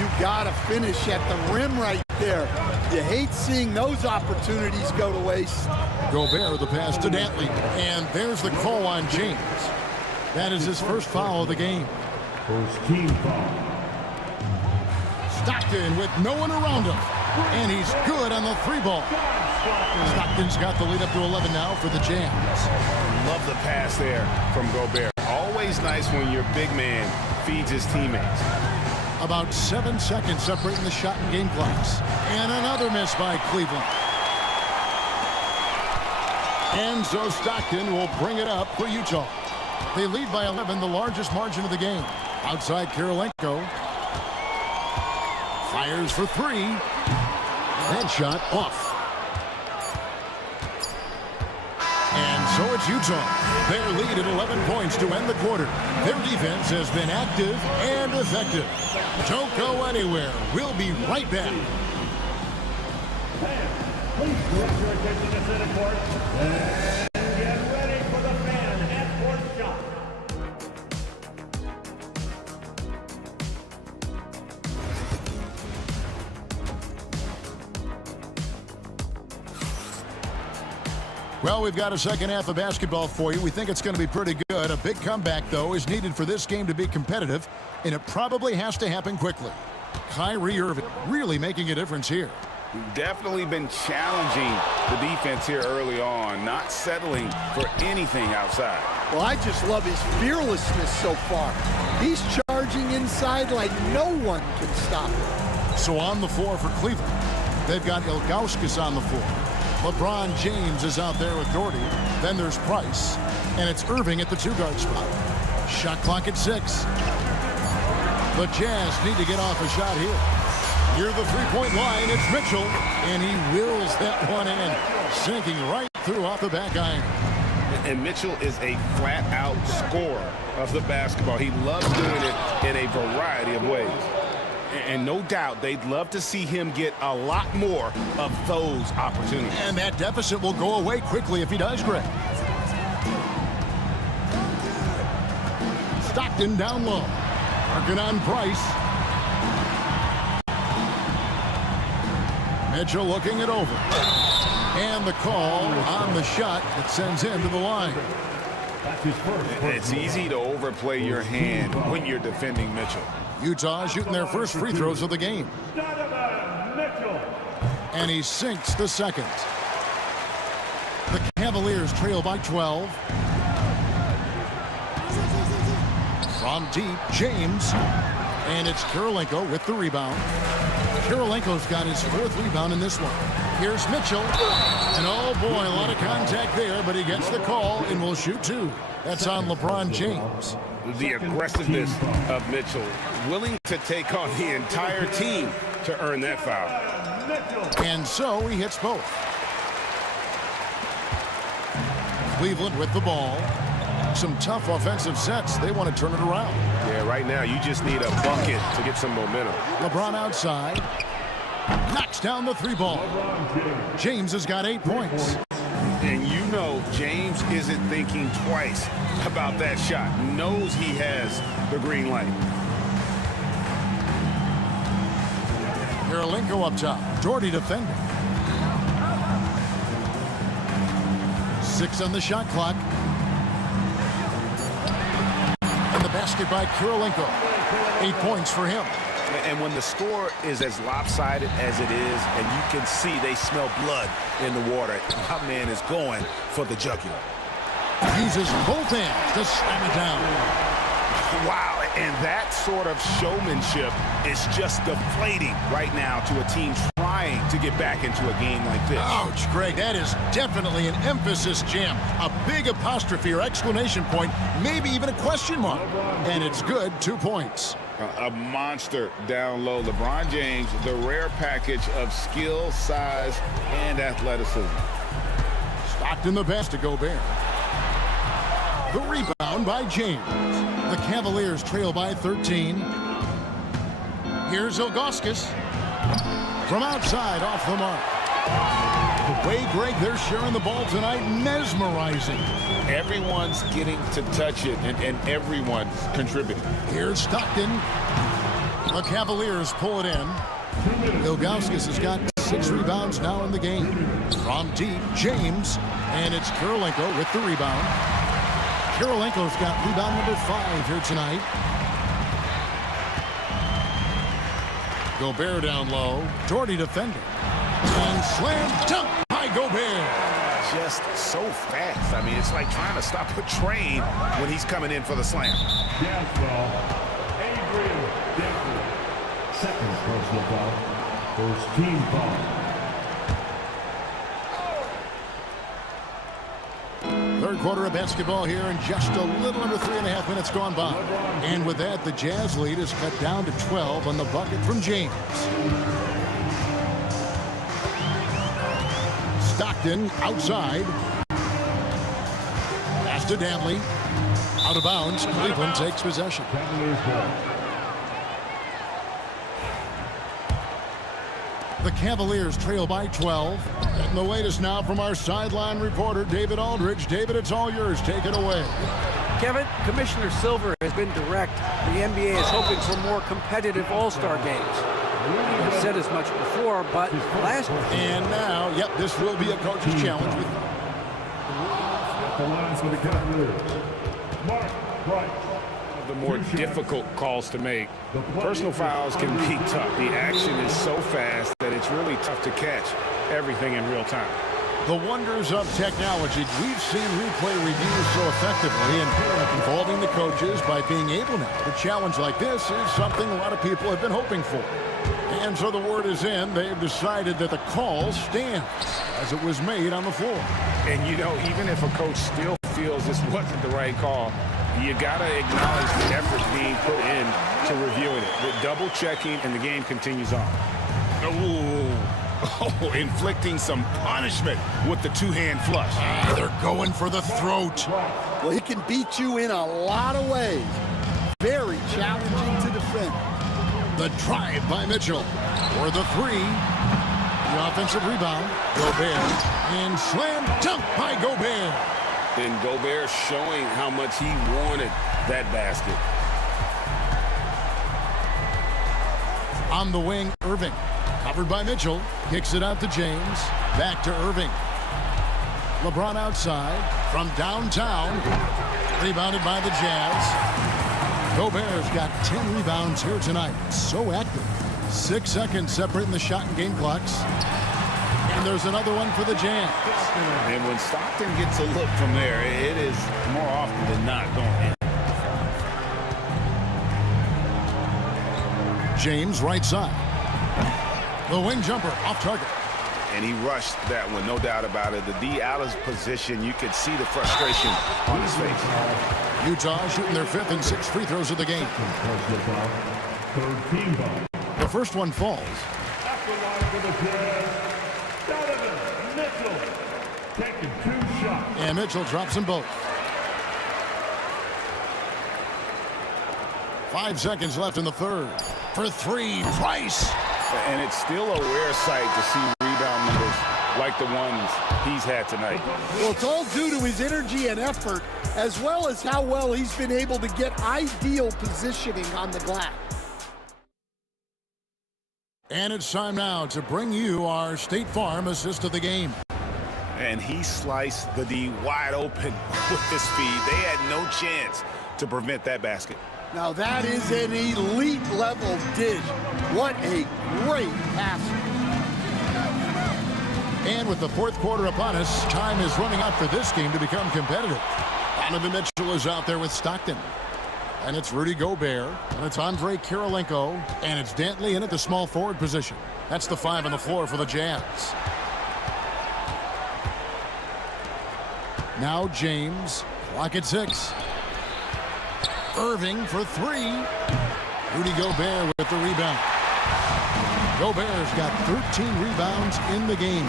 You got to finish at the rim right there. You hate seeing those opportunities go to waste. Gobert the pass to Dantley. And there's the call on James. That is his first foul of the game. First team foul. Stockton with no one around him. And he's good on the 3-ball. Stockton's got the lead up to 11 now for the Jams. Love the pass there from Gobert. Always nice when your big man feeds his teammates. About 7 seconds separating the shot and game clocks. And another miss by Cleveland. And so Stockton will bring it up for Utah. They lead by 11, the largest margin of the game. Outside Kirilenko. Fires for three. That shot off. And so it's Utah. Their lead at 11 points to end the quarter. Their defense has been active and effective. Don't go anywhere. We'll be right back. Please direct your attention to center court and get ready for the fan half-court shot. Well, we've got a second half of basketball for you. We think it's going to be pretty good. A big comeback, though, is needed for this game to be competitive, and it probably has to happen quickly. Kyrie Irving really making a difference here. Definitely been challenging the defense here early on, not settling for anything outside. Well, I just love his fearlessness so far. He's charging inside like no one can stop him. So on the floor for Cleveland, they've got Ilgauskas on the floor. LeBron James is out there with Doherty. Then there's Price, and it's Irving at the two-guard spot. Shot clock at 6. The Jazz need to get off a shot here. Near the three-point line, it's Mitchell, and he wills that one in, sinking right through off the back iron. And Mitchell is a flat-out scorer of the basketball. He loves doing it in a variety of ways. And no doubt they'd love to see him get a lot more of those opportunities. And that deficit will go away quickly if he does, Greg. Stockton down low. Working on Price. Mitchell looking it over. And the call on the shot that sends him to the line. It's easy to overplay your hand when you're defending Mitchell. Utah shooting their first free throws of the game. And he sinks the second. The Cavaliers trail by 12. From deep, James. And it's Kirilenko with the rebound. Kirilenko's got his 4th rebound in this one. Here's Mitchell. And oh boy, a lot of contact there, but he gets the call and will shoot 2. That's on LeBron James. The aggressiveness of Mitchell, willing to take on the entire team to earn that foul. And so he hits both. Cleveland with the ball. Some tough offensive sets. They want to turn it around. Yeah, right now you just need a bucket to get some momentum. LeBron outside. Knocks down the 3 ball. James has got 8 points. And you know James isn't thinking twice about that shot. Knows he has the green light. Kirilenko up top. Doherty defending. 6 on the shot clock. And the basket by Kirilenko. 8 points for him. And when the score is as lopsided as it is, and you can see they smell blood in the water, my man is going for the jugular. Uses both hands to slam it down. Wow, and that sort of showmanship is just deflating right now to a team trying to get back into a game like this. Ouch, Greg, that is definitely an emphasis jam. A big apostrophe or exclamation point, maybe even a question mark. And it's good, 2 points. A monster down low. LeBron James, the rare package of skill, size, and athleticism. Stockton the best to Gobert. The rebound by James. The Cavaliers trail by 13. Here's Ilgauskas. From outside, off the mark. The way, Greg, they're sharing the ball tonight, mesmerizing. Everyone's getting to touch it, and everyone's contributing. Here's Stockton. The Cavaliers pull it in. Ilgauskas has got 6 rebounds now in the game. From deep, James. And it's Kirilenko with the rebound. Kirilenko's got rebound number 5 here tonight. Gobert down low. Doherty defending. And slam dunk by Gobert. Just so fast. I mean, it's like trying to stop a train when he's coming in for the slam. second personal foul. First team foul. Third quarter of basketball here, and just a little under 3.5 minutes gone by. And with that, the Jazz lead is cut down to 12 on the bucket from James. Stockton outside. Pass to Dantley. Out of bounds. Cleveland takes possession. The Cavaliers trail by 12. And the latest now from our sideline reporter, David Aldridge. David, it's all yours. Take it away. Kevin, Commissioner Silver has been direct. The NBA is hoping for more competitive All-Star games. I've said as much before, but last... And now, yep, this will be a coach's challenge. The lines for the Cavaliers. Mark Price. The more difficult calls to make. Personal fouls can be tough. The action is so fast that it's really tough to catch everything in real time. The wonders of technology. We've seen replay reviews so effectively and involving the coaches by being able now to challenge like this is something a lot of people have been hoping for. And so the word is in. They've decided that the call stands as it was made on the floor. And, you know, even if a coach still feels this wasn't the right call, you got to acknowledge the effort being put in to reviewing it. With double checking, and the game continues on. Oh, inflicting some punishment with the two-hand flush. They're going for the throat. Well, he can beat you in a lot of ways. Very challenging to defend. The drive by Mitchell for the three. The offensive rebound. Gobert. And slam dunk by Gobert. And Gobert showing how much he wanted that basket. On the wing, Irving. Covered by Mitchell. Kicks it out to James. Back to Irving. LeBron outside. From downtown. Rebounded by the Jazz. Gobert's got 10 rebounds here tonight. So active. 6 seconds separating the shot and game clocks. And there's another one for the Jazz. And when Stockton gets a look from there, it is more often than not going in. James right side. The wing jumper off target. And he rushed that one, no doubt about it. The D out of position, you could see the frustration on his face. Utah shooting their 5th and 6th free throws of the game. Third team foul. The first one falls. After line for the Jazz, Donovan Mitchell taking 2 shots. And Mitchell drops them both. 5 seconds left in the third. For 3, Price. And it's still a rare sight to see rebound numbers like the ones he's had tonight. Well, it's all due to his energy and effort, as well as how well he's been able to get ideal positioning on the glass. And it's time now to bring you our State Farm assist of the game. And he sliced the D wide open with his speed. They had no chance to prevent that basket. Now that is an elite level dish. What a great pass. And with the fourth quarter upon us, time is running out for this game to become competitive. Donovan Mitchell is out there with Stockton. And it's Rudy Gobert. And it's Andre Kirilenko. And it's Dantley in at the small forward position. That's the 5 on the floor for the Jazz. Now James. Clock at 6. Irving for 3. Rudy Gobert with the rebound. Gobert's got 13 rebounds in the game.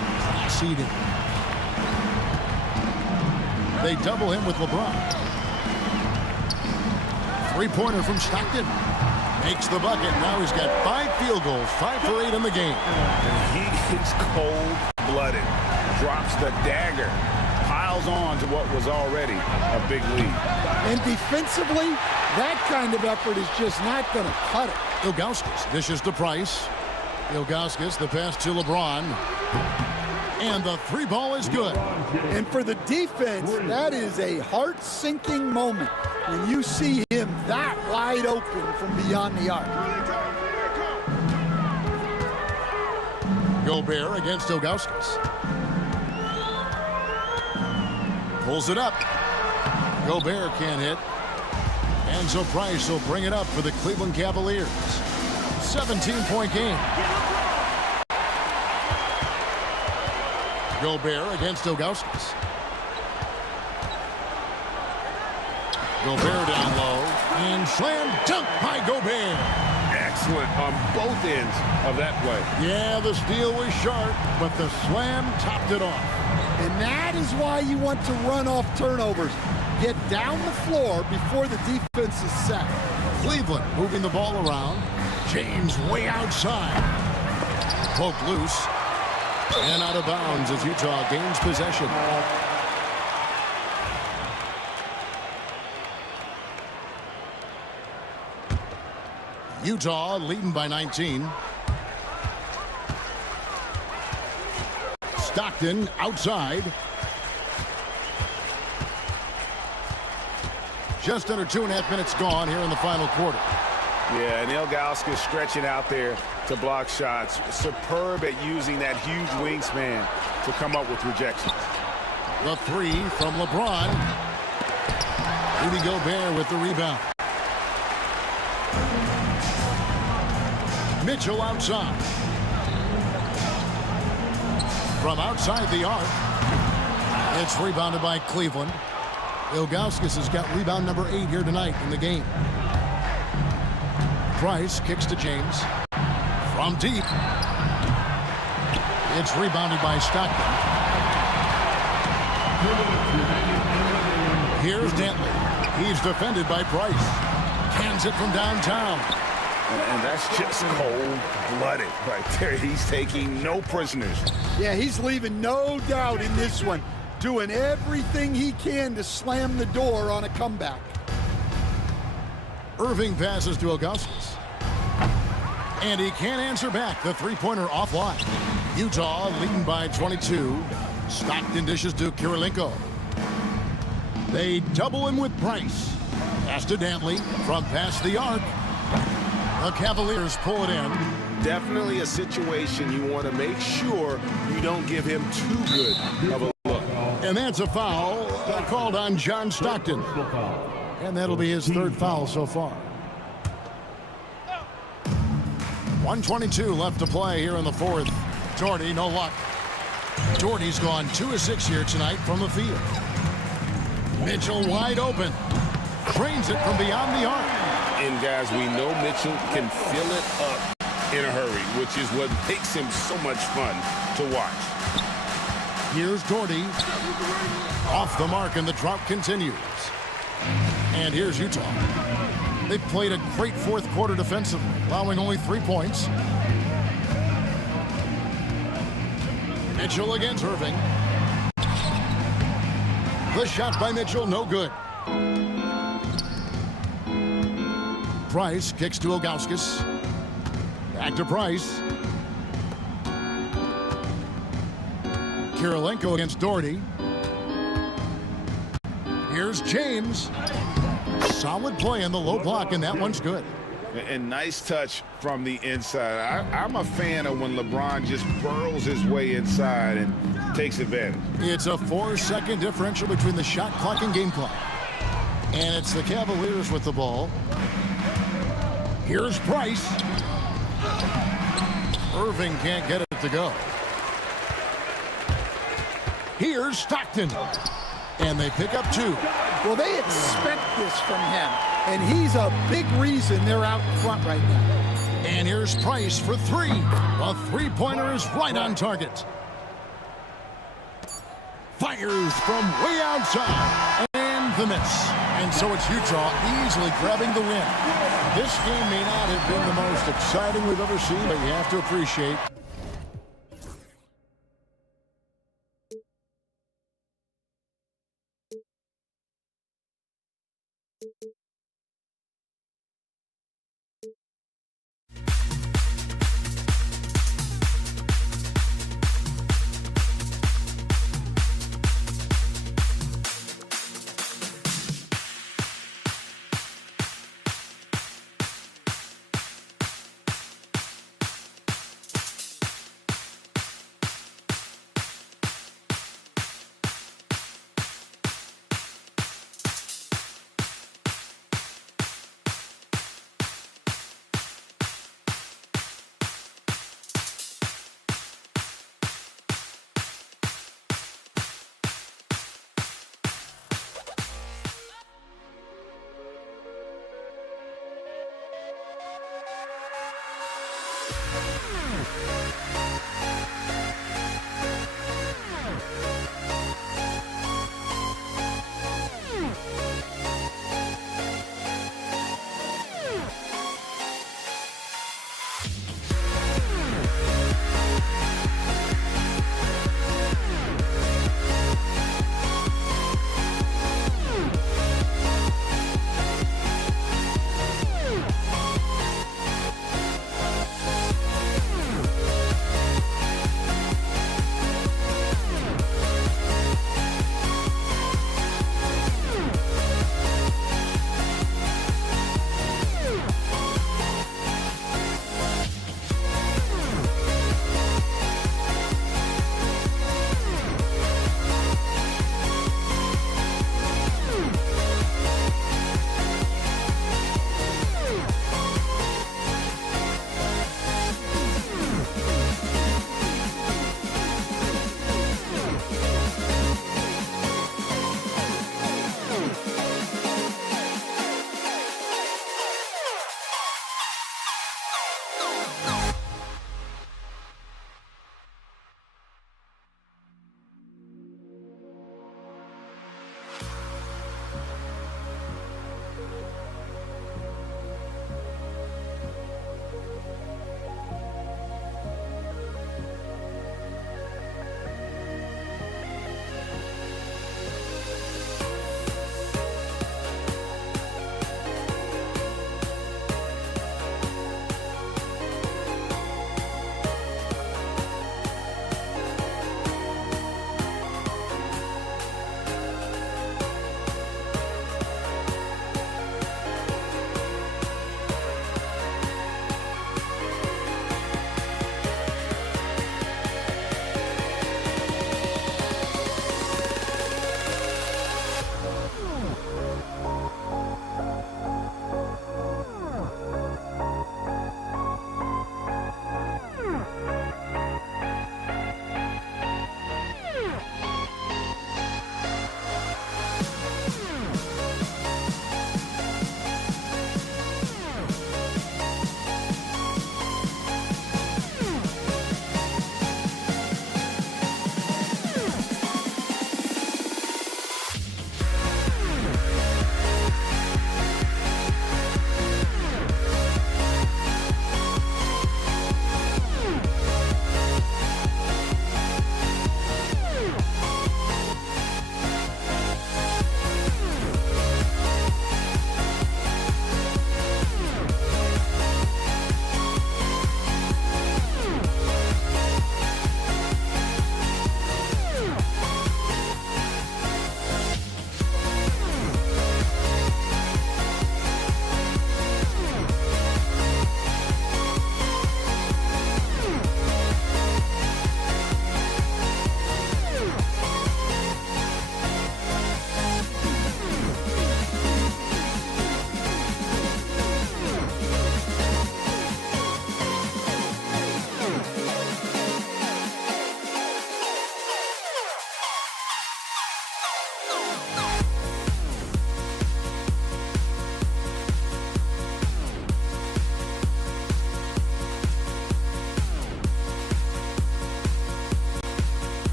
Seeded. They double him with LeBron. Three-pointer from Stockton. Makes the bucket. Now he's got 5 field goals. 5 for 8 in the game. He is cold-blooded. Drops the dagger. Piles on to what was already a big lead. And defensively, that kind of effort is just not going to cut it. Ilgauskas dishes to Price. Ilgauskas, the pass to LeBron. And the 3 ball is good. And for the defense, that is a heart-sinking moment when you see him that wide open from beyond the arc. Gobert against Ilgauskas. Pulls it up. Gobert can't hit. And so Price will bring it up for the Cleveland Cavaliers. 17-point game. Gobert against Ilgauskas. Gobert down low. And slam dunk by Gobert. Excellent on both ends of that play. Yeah, the steal was sharp, but the slam topped it off. And that is why you want to run off turnovers. Get down the floor before the defense is set. Cleveland moving the ball around. James way outside. Poked loose. And out of bounds as Utah gains possession. Utah leading by 19. Stockton outside. Just under 2.5 minutes gone here in the final quarter. Yeah, and Ilgauskas stretching out there to block shots. Superb at using that huge wingspan to come up with rejections. The three from LeBron. Rudy Gobert with the rebound. Mitchell outside. From outside the arc. It's rebounded by Cleveland. Ilgauskas has got rebound number 8 here tonight in the game. Price kicks to James. From deep. It's rebounded by Stockton. Here's Dantley. He's defended by Price. Cans it from downtown. And that's just cold-blooded right there. He's taking no prisoners. Yeah, he's leaving no doubt in this one. Doing everything he can to slam the door on a comeback. Irving passes to Ilgauskas. And he can't answer back. The three-pointer offline. Utah leading by 22. Stockton dishes to Kirilenko. They double him with Price. Pass to Dantley from past the arc. The Cavaliers pull it in. Definitely a situation you want to make sure you don't give him too good of a look. And that's a foul called on John Stockton. And that'll be his third foul so far. 1:22 left to play here in the fourth. Doherty, no luck. Doherty's gone 2 of 6 here tonight from the field. Mitchell wide open. Drains it from beyond the arc. And guys, we know Mitchell can fill it up in a hurry, which is what makes him so much fun to watch. Here's Doherty. Off the mark, and the drought continues. And here's Utah. They've played a great fourth quarter defensively, allowing only 3 points. Mitchell against Irving. The shot by Mitchell, no good. Price kicks to Ilgauskas. Back to Price. Kirilenko against Doherty. Here's James. Solid play in the low block, and that one's good. And nice touch from the inside. I'm a fan of when LeBron just burrows his way inside and takes advantage. It's a 4-second differential between the shot clock and game clock. And it's the Cavaliers with the ball. Here's Price. Irving can't get it to go. Here's Stockton. And they pick up 2. Well, they expect this from him, and he's a big reason they're out in front right now. And here's Price for 3. A three-pointer is right on target. Fires from way outside. And the miss. And so it's Utah easily grabbing the win. This game may not have been the most exciting we've ever seen, but you have to appreciate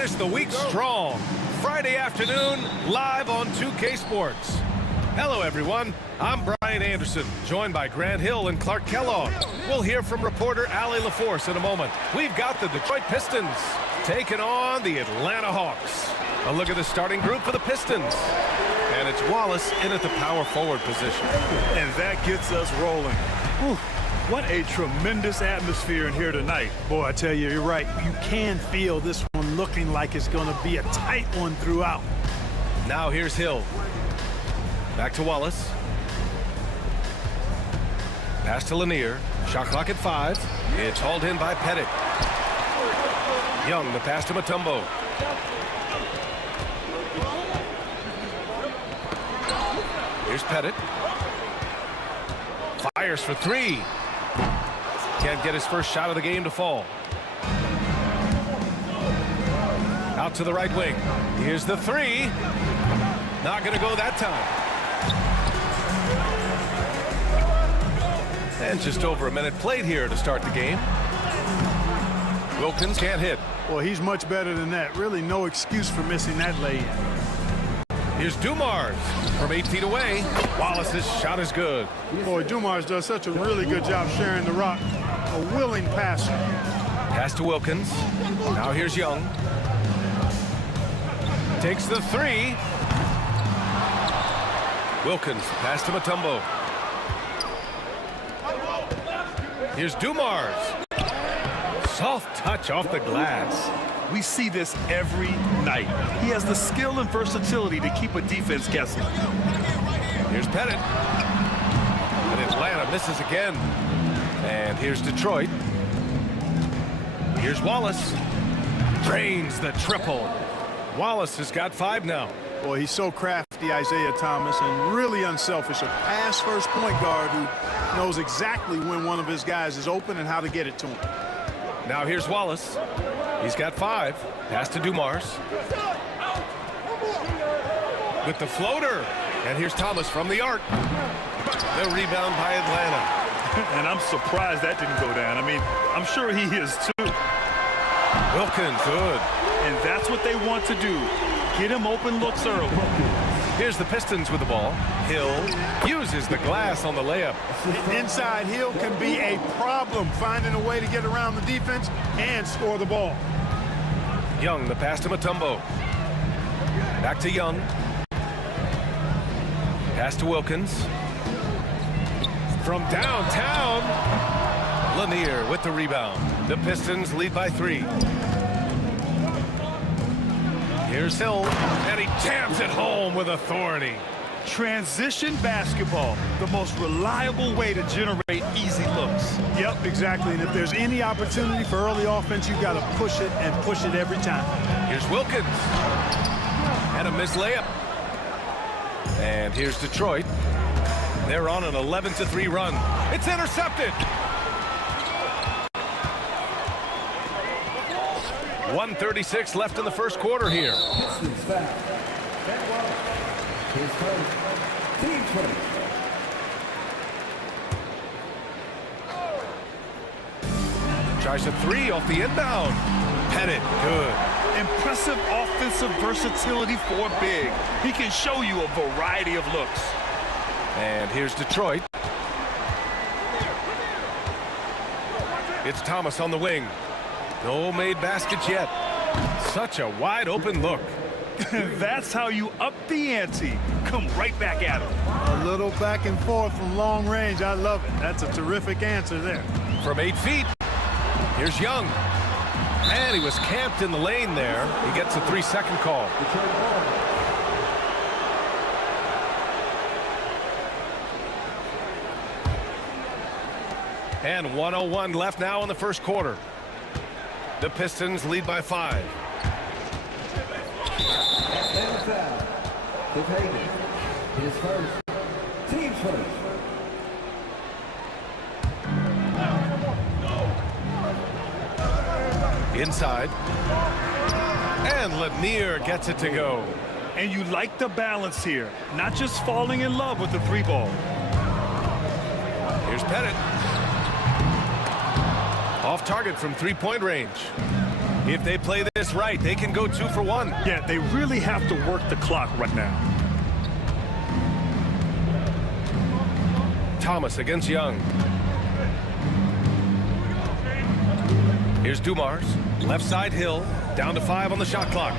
Finish the week strong. Friday afternoon, live on 2K Sports. Hello, everyone. I'm Brian Anderson, joined by Grant Hill and Clark Kellogg. We'll hear from reporter Allie LaForce in a moment. We've got the Detroit Pistons taking on the Atlanta Hawks. A look at the starting group for the Pistons. And it's Wallace in at the power forward position. And that gets us rolling. Whew. What a tremendous atmosphere in here tonight. Boy, I tell you, you're right. You can feel this one looking like it's going to be a tight one throughout. Now here's Hill. Back to Wallace. Pass to Lanier. Shot clock at 5. It's hauled in by Pettit. Young, the pass to Mutombo. Here's Pettit. Fires for 3. Can't get his first shot of the game to fall. Out to the right wing. Here's the 3. Not going to go that time. And just over a minute played here to start the game. Wilkins can't hit. Well, he's much better than that. Really no excuse for missing that lay-in. Here's Dumars from 8 feet away. Wallace's shot is good. Boy, Dumars does such a really good job sharing the rock. A willing passer. Pass to Wilkins. Now here's Young. Takes the 3. Wilkins, pass to Mutombo. Here's Dumars. Soft touch off the glass. We see this every night. He has the skill and versatility to keep a defense guessing. Here's Pettit. And Atlanta misses again. And here's Detroit. Here's Wallace. Drains the triple. Wallace has got 5 now. Boy, he's so crafty, Isaiah Thomas, and really unselfish. A pass-first point guard who knows exactly when one of his guys is open and how to get it to him. Now here's Wallace. He's got 5. Pass to Dumars. With the floater. And here's Thomas from the arc. The rebound by Atlanta. And I'm surprised that didn't go down. I mean, I'm sure he is too. Wilkins, good. And that's what they want to do. Get him open looks early. Here's the Pistons with the ball. Hill uses the glass on the layup. Inside, Hill can be a problem finding a way to get around the defense and score the ball. Young, the pass to Mutombo. Back to Young. Pass to Wilkins. From downtown, Lanier with the rebound. The Pistons lead by 3. Here's Hill, and he jams it home with authority. Transition basketball, the most reliable way to generate easy looks. Yep, exactly. And if there's any opportunity for early offense, you've got to push it and push it every time. Here's Wilkins. And a missed layup. And here's Detroit. They're on an 11-3 run. It's intercepted. 1:36 left in the first quarter here. Tries a 3 off the inbound. Pettit, good. Impressive offensive versatility for big. He can show you a variety of looks. And here's Detroit. It's Thomas on the wing. No made baskets yet. Such a wide open look. That's how you up the ante. Come right back at him. A little back and forth from long range. I love it. That's a terrific answer there. From 8 feet, here's Young. And he was camped in the lane there. He gets a 3-second call. And 1:01 left now in the first quarter. The Pistons lead by 5. His first. Team's first. Inside. And Lanier gets it to go. And you like the balance here. Not just falling in love with the 3-ball. Here's Pettit. Off target from 3-point range. If they play this right, they can go 2 for 1. Yeah, they really have to work the clock right now. Thomas against Young. Here's Dumars. Left side Hill. Down to 5 on the shot clock.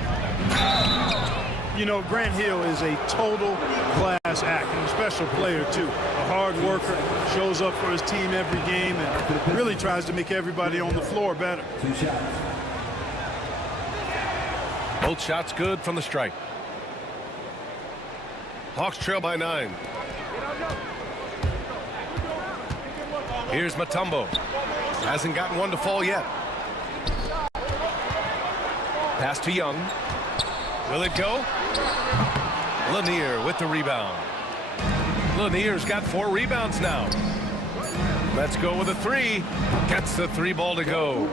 You know, Grant Hill is a total class act and a special player, too. A hard worker, shows up for his team every game, and really tries to make everybody on the floor better. 2 shots. Both shots good from the stripe. Hawks trail by 9. Here's Mutombo. Hasn't gotten one to fall yet. Pass to Young. Will it go? Lanier with the rebound. Lanier's got 4 rebounds now. Let's go with a 3. Gets the 3 ball to go.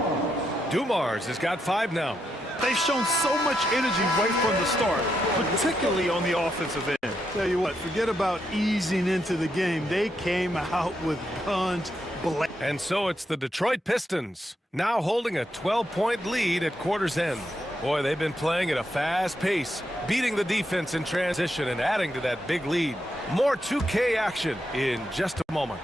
Dumars has got 5 now. They've shown so much energy right from the start, particularly on the offensive end. Tell you what, forget about easing into the game. They came out with guns blazing. And so it's the Detroit Pistons, now holding a 12-point lead at quarter's end. Boy, they've been playing at a fast pace, beating the defense in transition and adding to that big lead. More 2K action in just a moment.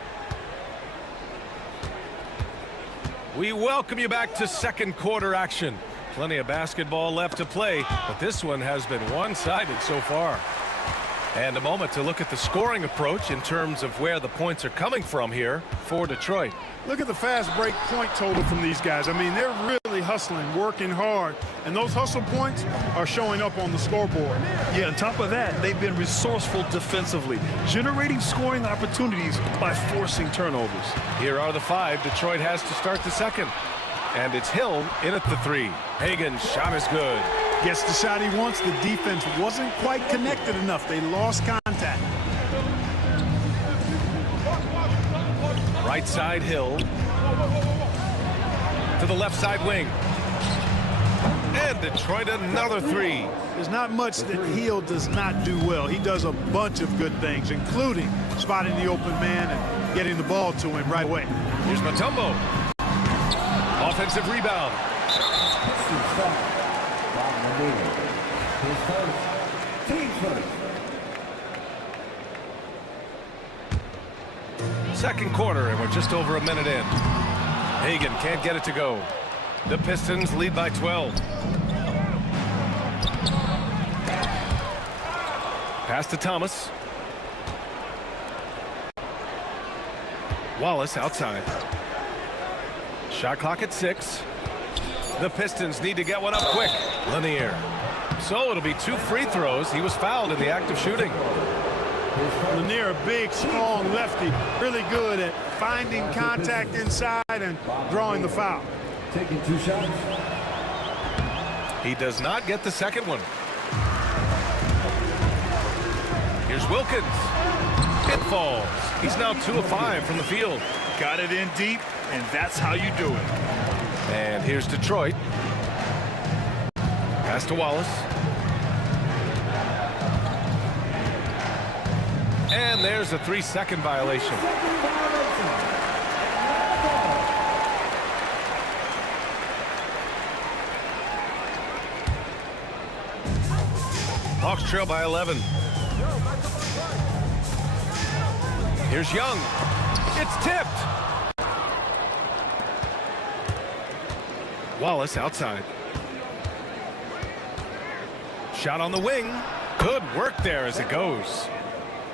We welcome you back to second quarter action. Plenty of basketball left to play, but this one has been one-sided so far. And a moment to look at the scoring approach in terms of where the points are coming from here for Detroit. Look at the fast break point total from these guys. I mean, they're really hustling, working hard, and those hustle points are showing up on the scoreboard. Yeah, on top of that, they've been resourceful defensively, generating scoring opportunities by forcing turnovers. Here are the 5 Detroit has to start the second. And it's Hill in at the 3. Hagan's shot is good. Gets the shot he wants. The defense wasn't quite connected enough. They lost contact. Right side Hill. To the left side wing. And Detroit another 3. There's not much that Hill does not do well. He does a bunch of good things, including spotting the open man and getting the ball to him right away. Here's Mutombo. Offensive rebound. Second quarter, and we're just over a minute in. Hagan can't get it to go. The Pistons lead by 12. Pass to Thomas. Wallace outside. Shot clock at 6. The Pistons need to get one up quick. Lanier. So it'll be 2 free throws. He was fouled in the act of shooting. Lanier, a big, strong lefty, really good at finding contact inside and drawing the foul. Taking 2 shots. He does not get the second one. Here's Wilkins. It falls. He's now 2 of 5 from the field. Got it in deep, and that's how you do it. And here's Detroit. Pass to Wallace. And there's a 3-second violation. Hawks trail by 11. Here's Young. It's tipped. Wallace outside. Shot on the wing. Good work there as it goes.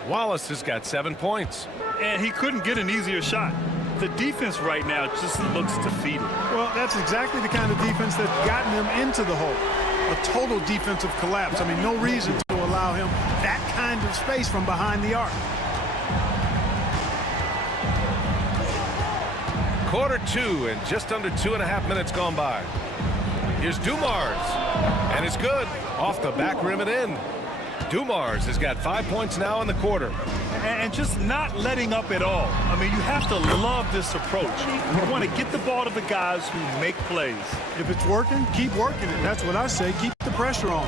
Wallace has got 7 points. And he couldn't get an easier shot. The defense right now just looks defeated. Well, that's exactly the kind of defense that's gotten them into the hole. A total defensive collapse. I mean, no reason to allow him that kind of space from behind the arc. Quarter 2 and just under 2.5 minutes gone by. Here's Dumars. And it's good. Off the back rim and in. Dumars has got 5 points now in the quarter. And just not letting up at all. I mean, you have to love this approach. You want to get the ball to the guys who make plays. If it's working, keep working it. That's what I say. Keep the pressure on.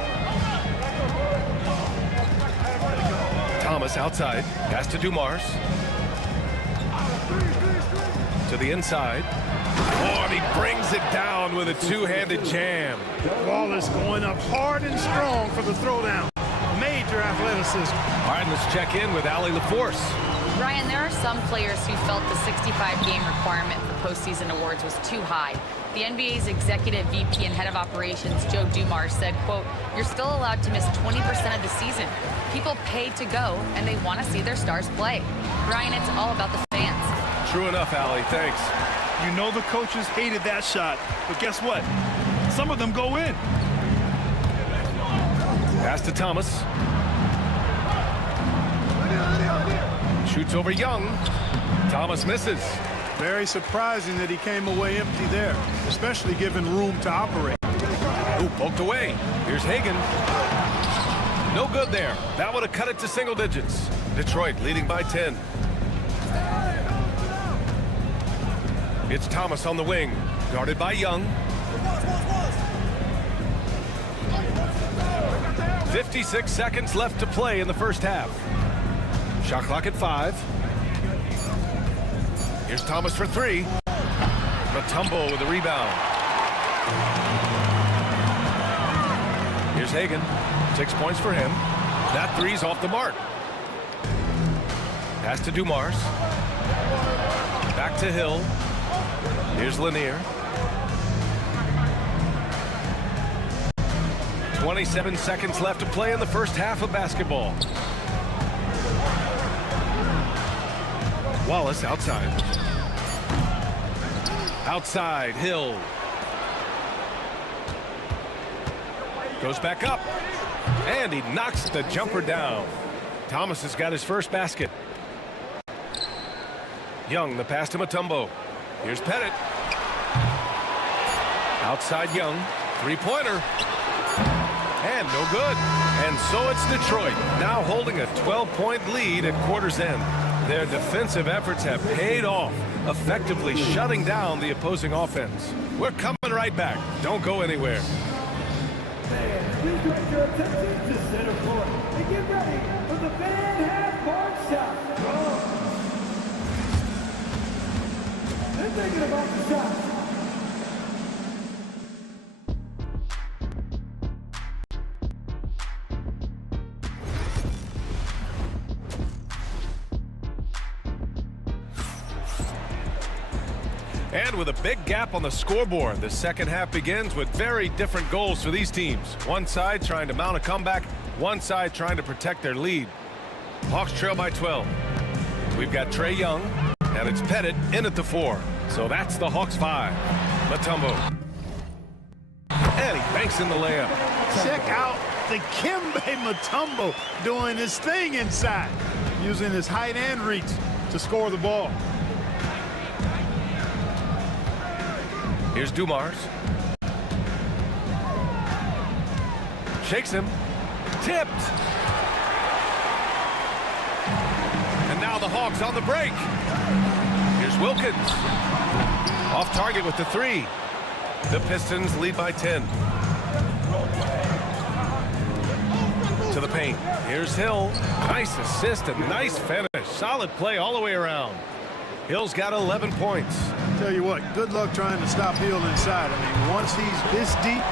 Thomas outside. Pass to Dumars. To the inside. Oh, and he brings it down with a 2-handed jam. Wallace going up hard and strong for the throwdown. Major athleticism. All right, let's check in with Allie LaForce. Ryan, there are some players who felt the 65-game requirement for postseason awards was too high. The NBA's executive VP and head of operations, Joe Dumars, said, quote, "You're still allowed to miss 20% of the season. People pay to go, and they want to see their stars play." Ryan, it's all about the fans. True enough, Allie. Thanks. You know the coaches hated that shot, but guess what? Some of them go in. Pass to Thomas. Shoots over Young. Thomas misses. Very surprising that he came away empty there, especially given room to operate. Ooh, poked away. Here's Hagan. No good there. That would have cut it to single digits. Detroit leading by 10. It's Thomas on the wing, guarded by Young. 56 seconds left to play in the first half. Shot clock at 5. Here's Thomas for 3. Mutombo with the rebound. Here's Hagan. 6 points for him. That three's off the mark. Pass to Dumars. Back to Hill. Here's Lanier. 27 seconds left to play in the first half of basketball. Wallace outside. Outside, Hill. Goes back up. And he knocks the jumper down. Thomas has got his first basket. Young, the pass to Mutombo. Here's Pettit. Outside Young. Three-pointer. And no good. And so it's Detroit, now holding a 12-point lead at quarter's end. Their defensive efforts have paid off, effectively shutting down the opposing offense. We're coming right back. Don't go anywhere. Please direct your attention to center court and get ready for the fan half-court shot. They're thinking about the shot. And with a big gap on the scoreboard, the second half begins with very different goals for these teams. One side trying to mount a comeback, one side trying to protect their lead. Hawks trail by 12. We've got Trae Young, and it's Pettit in at the 4. So that's the Hawks 5. Mutombo. And he banks in the layup. Check out the Dikembe Mutombo doing his thing inside, using his height and reach to score the ball. Here's Dumars. Shakes him. Tipped. And now the Hawks on the break. Here's Wilkins. Off target with the 3. The Pistons lead by 10. To the paint. Here's Hill. Nice assist and nice finish. Solid play all the way around. Hill's got 11 points. Tell you what, good luck trying to stop Hill inside. I mean, once he's this deep,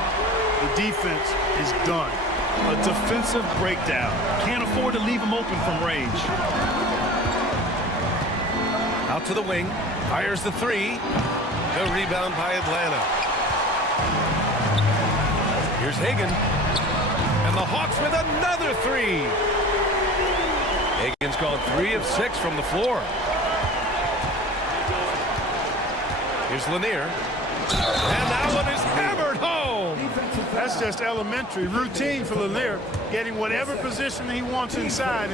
the defense is done. A defensive breakdown. Can't afford to leave him open from range. Out to the wing. Fires the 3. The rebound by Atlanta. Here's Hagan. And the Hawks with another 3. Hagan's gone 3 of 6 from the floor. Here's Lanier. And that one is hammered home. That's just elementary routine for Lanier, getting whatever position he wants inside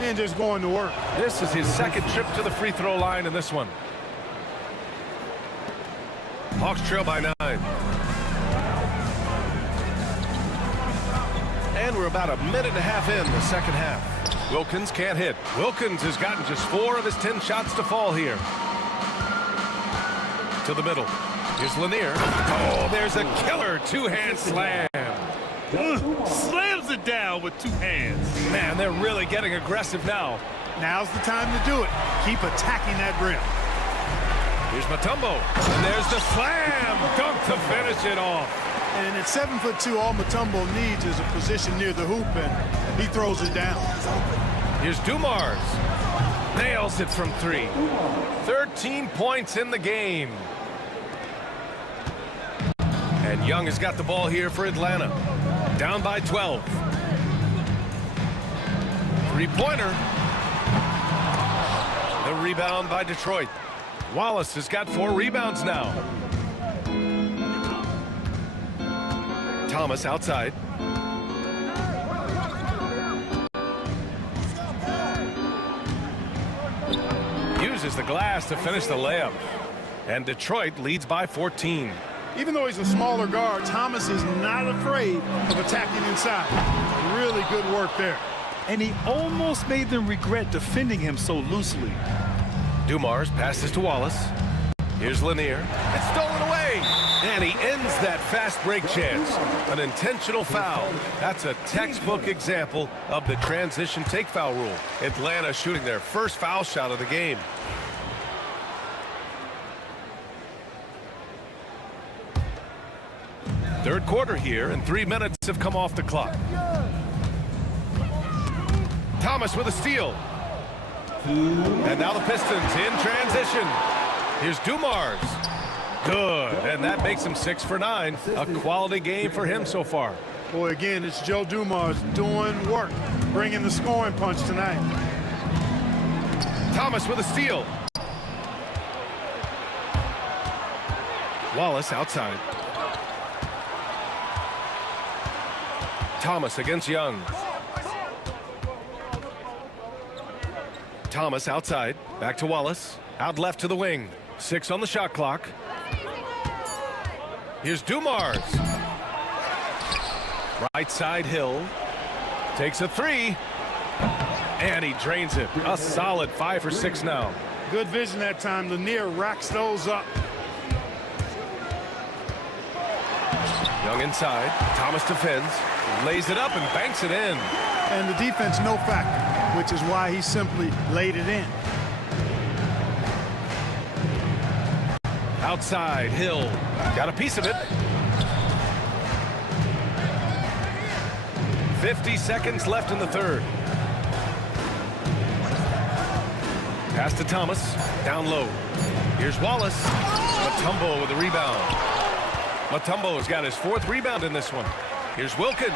and just going to work. This is his second trip to the free throw line in this one. Hawks trail by 9. And we're about a minute and a half in the second half. Wilkins can't hit. Wilkins has gotten just 4 of his 10 shots to fall here. To the middle. Here's Lanier. Oh, there's a killer 2-hand slam. Slams it down with 2 hands. Man, they're really getting aggressive now. Now's the time to do it. Keep attacking that rim. Here's Mutombo. And there's the slam dunk to finish it off. And at 7'2", all Mutombo needs is a position near the hoop, and he throws it down. Here's Dumars. Nails it from 3. 13 points in the game. And Young has got the ball here for Atlanta. Down by 12. Three-pointer. The rebound by Detroit. Wallace has got 4 rebounds now. Thomas outside. uses the glass to finish the layup. And Detroit leads by 14. Even though he's a smaller guard, Thomas is not afraid of attacking inside. Really good work there. And he almost made them regret defending him so loosely. Dumars passes to Wallace. Here's Lanier. It's stolen away. And he ends that fast break chance. An intentional foul. That's a textbook example of the transition take foul rule. Atlanta shooting their first foul shot of the game. Third quarter here, and 3 minutes have come off the clock. Thomas with a steal. And now the Pistons in transition. Here's Dumars. Good, and that makes him 6 for 9. A quality game for him so far. Boy, again, it's Joe Dumars doing work, bringing the scoring punch tonight. Thomas with a steal. Wallace outside. Thomas against Young. Thomas outside. Back to Wallace. Out left to the wing. 6 on the shot clock. Here's Dumars. Right side Hill. Takes a 3. And he drains it. A solid 5 for 6 now. Good vision that time. Lanier racks those up. Young inside. Thomas defends. Lays it up and banks it in. And the defense no factor, which is why he simply laid it in. Outside, Hill. Got a piece of it. 50 seconds left in the third. Pass to Thomas. Down low. Here's Wallace. Mutombo with a rebound. Mutombo's got his 4th rebound in this one. Here's Wilkins.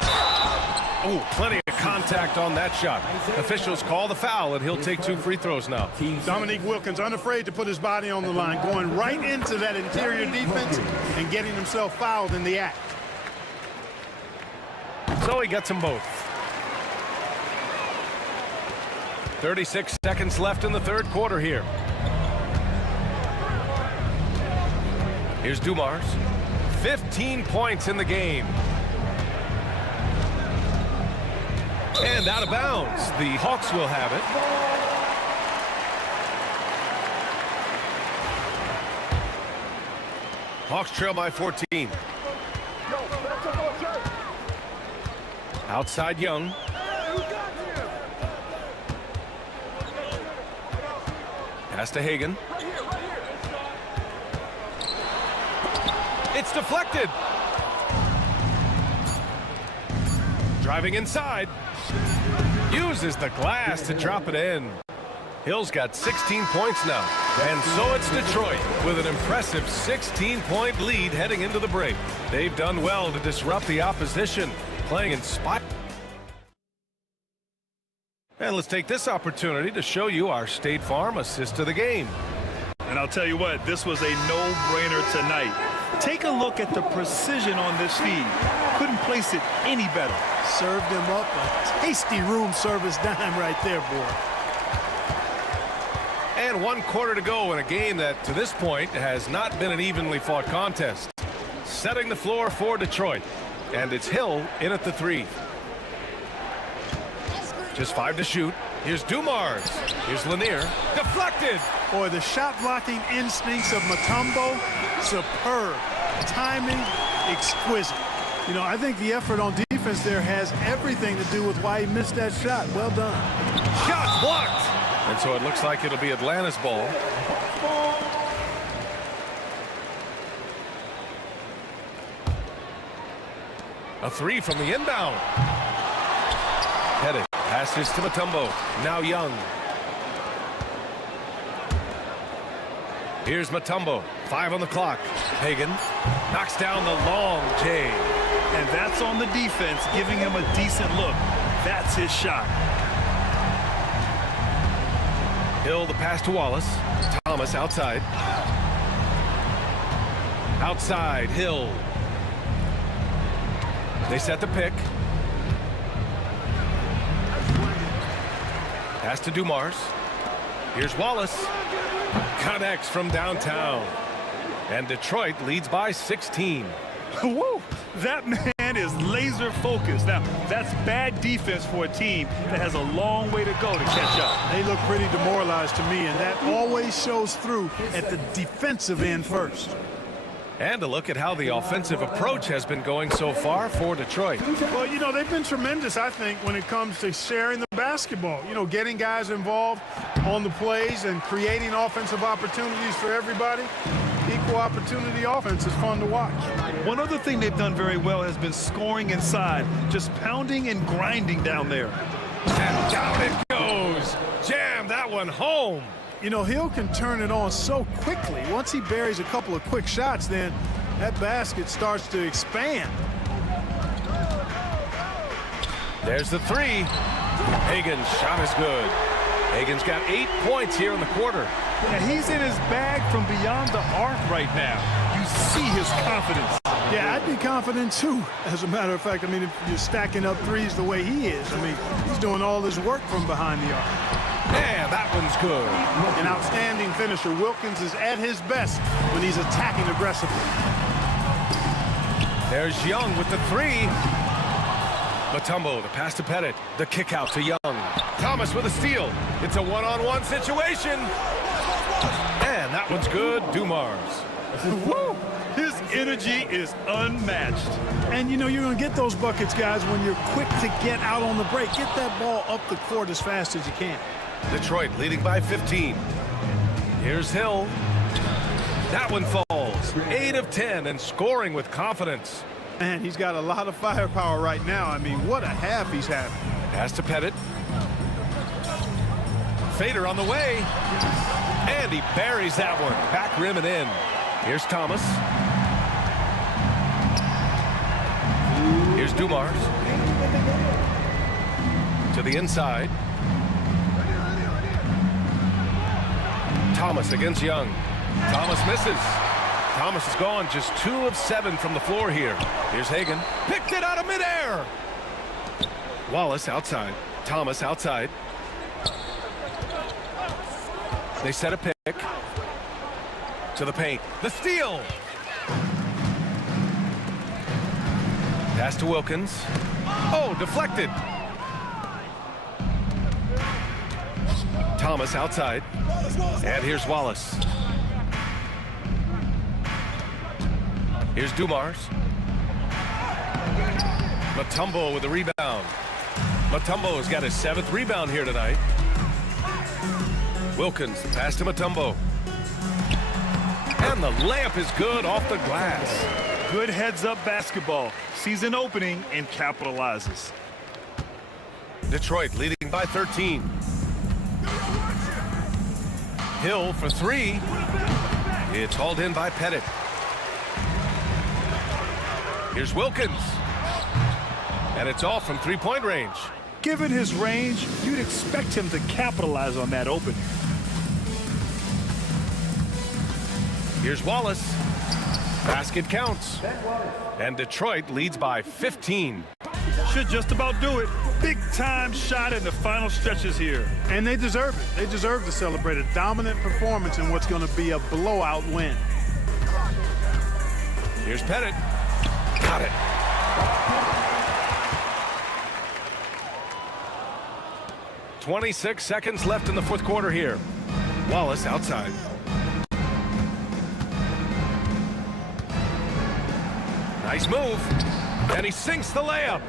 Oh, plenty of contact on that shot. Officials call the foul, and he'll take 2 free throws now. Dominique Wilkins unafraid to put his body on the line, going right into that interior defense and getting himself fouled in the act. So he gets them both. 36 seconds left in the third quarter here. Here's Dumars. 15 points in the game. And out of bounds. The Hawks will have it. Hawks trail by 14. Outside Young. Pass to Hagan. It's deflected. Driving inside. Uses the glass to drop it in. Hill's got 16 points now. And so it's Detroit with an impressive 16-point lead heading into the break. They've done well to disrupt the opposition, playing inspired. And let's take this opportunity to show you our State Farm assist to the game. And I'll tell you what, this was a no-brainer tonight. Take a look at the precision on this feed. Couldn't place it any better. Served him up a tasty room service dime right there, boy. And 1 quarter to go in a game that, to this point, has not been an evenly fought contest. Setting the floor for Detroit. And it's Hill in at the 3. Just 5 to shoot. Here's Dumars. Here's Lanier. Deflected. Boy, the shot blocking instincts of Mutombo, superb. Timing, exquisite. You know, I think the effort on defense there has everything to do with why he missed that shot. Well done. Shot blocked. And so it looks like it'll be Atlanta's ball. A 3 from the inbound. Headed. Passes to Mutombo. Now Young. Here's Mutombo. 5 on the clock. Hagan knocks down the long J. And that's on the defense, giving him a decent look. That's his shot. Hill the pass to Wallace. Thomas outside. Outside Hill. They set the pick. Pass to Dumars. Here's Wallace. Connects from downtown. And Detroit leads by 16. Woo! That man is laser focused. Now, that's bad defense for a team that has a long way to go to catch up. They look pretty demoralized to me, and that always shows through at the defensive end first. And a look at how the offensive approach has been going so far for Detroit. Well, you know, they've been tremendous, I think, when it comes to sharing the basketball. You know, getting guys involved on the plays and creating offensive opportunities for everybody. Equal opportunity offense is fun to watch. One other thing they've done very well has been scoring inside, just pounding and grinding down there. And down it goes. Jam that one home. You know, Hill can turn it on so quickly. Once he buries a couple of quick shots, then that basket starts to expand. There's the three. Hagen's shot is good. Hagen's got 8 points here in the quarter. Yeah, he's in his bag from beyond the arc right now. You see his confidence. Yeah, I'd be confident too. As a matter of fact, I mean, if you're stacking up threes the way he is, I mean, he's doing all his work from behind the arc. And that one's good. An outstanding finisher. Wilkins is at his best when he's attacking aggressively. There's Young with the three. Mutombo, the pass to Pettit. The kick out to Young. Thomas with a steal. It's a one-on-one situation. And that one's good. Dumars. Woo! His energy is unmatched. And, you know, you're going to get those buckets, guys, when you're quick to get out on the break. Get that ball up the court as fast as you can. Detroit leading by 15. Here's Hill. That one falls. 8 of 10 and scoring with confidence. Man, he's got a lot of firepower right now. I mean, what a half he's having. Pass to Pettit. Fader on the way. And he buries that one. Back rim and in. Here's Thomas. Here's Dumars. To the inside. Thomas against Young. Thomas misses. Thomas is gone, just 2 of 7 from the floor here. Here's Hagen. Picked it out of midair. Wallace outside. Thomas outside. They set a pick. To the paint. The steal. Pass to Wilkins. Oh, deflected. Thomas outside. And here's Wallace. Here's Dumars. Mutombo with the rebound. Mutombo has got his 7th rebound here tonight. Wilkins, pass to Mutombo. And the layup is good off the glass. Good heads-up basketball. Sees an opening and capitalizes. Detroit leading by 13. Hill for 3. It's hauled in by Pettit. Here's Wilkins. And it's off from 3-point range. Given his range, you'd expect him to capitalize on that opening. Here's Wallace. Basket counts. And Detroit leads by 15. Should just about do it. Big time shot in the final stretches here. And they deserve it. They deserve to celebrate a dominant performance in what's going to be a blowout win. Here's Pettit. Got it. .26 seconds left in the 4th quarter here. Wallace outside. Nice move. And he sinks the layup.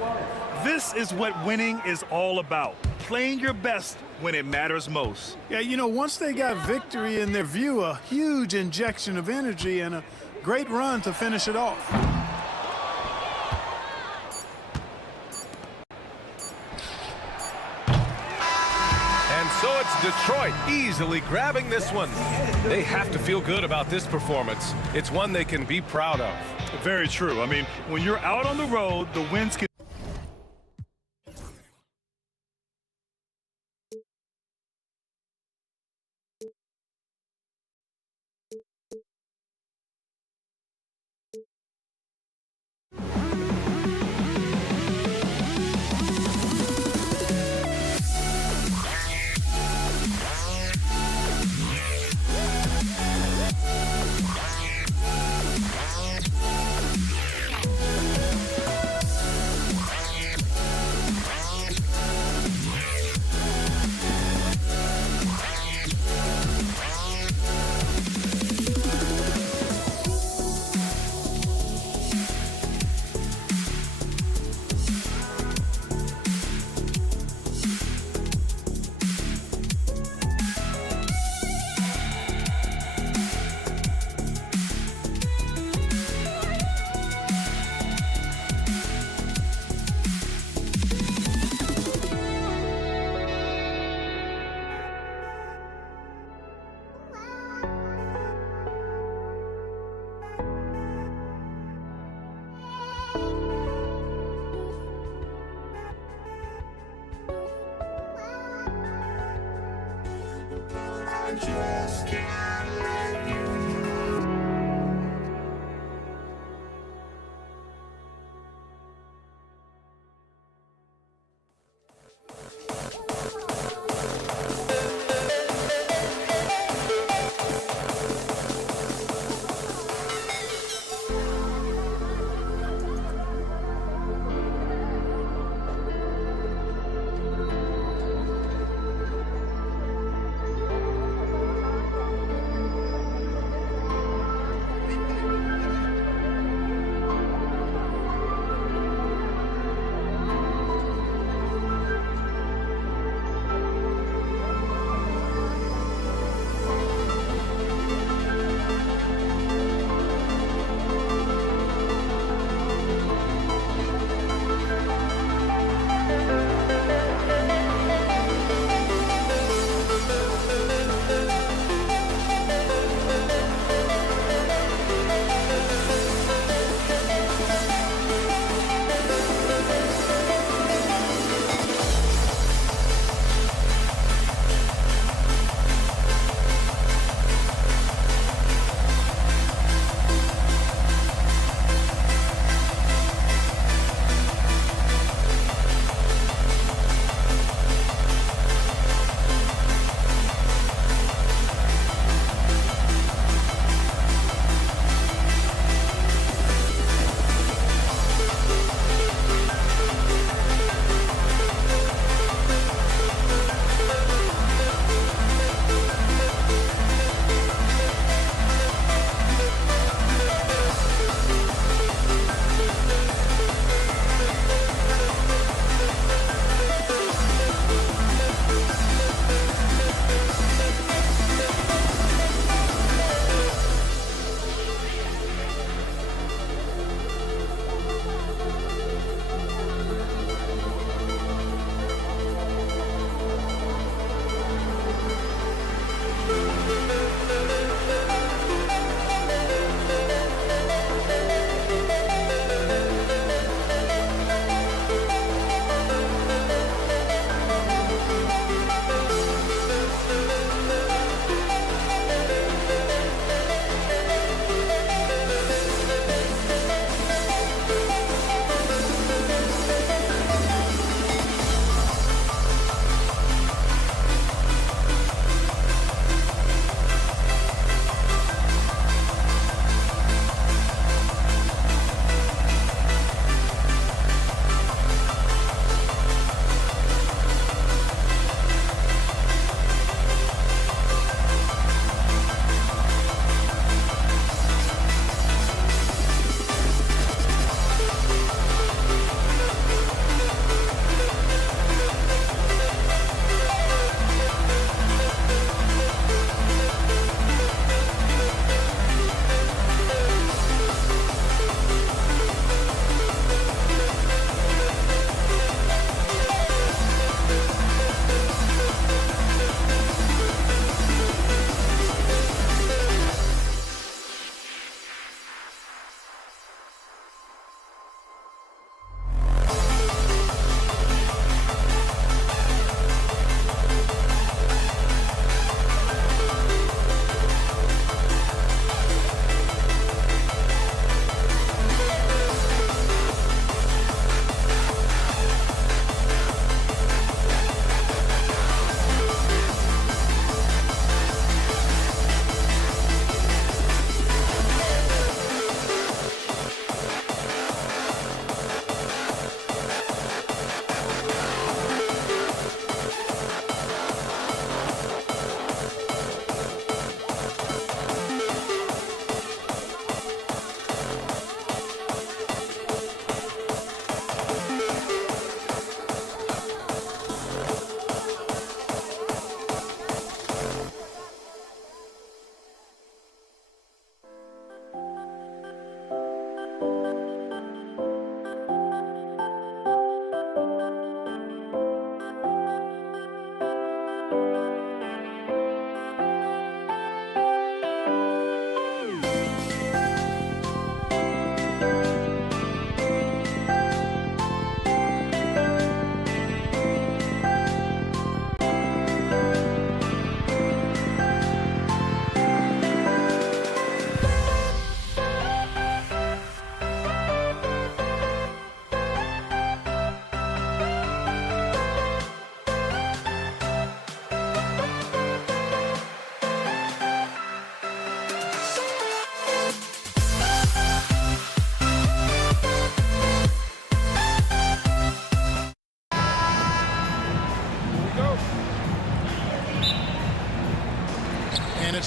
This is what winning is all about. Playing your best when it matters most. Yeah, you know, once they got victory in their view, a huge injection of energy and a great run to finish it off. And so it's Detroit easily grabbing this one. They have to feel good about this performance. It's one they can be proud of. Very true. I mean, when you're out on the road, the wins can just can't let you.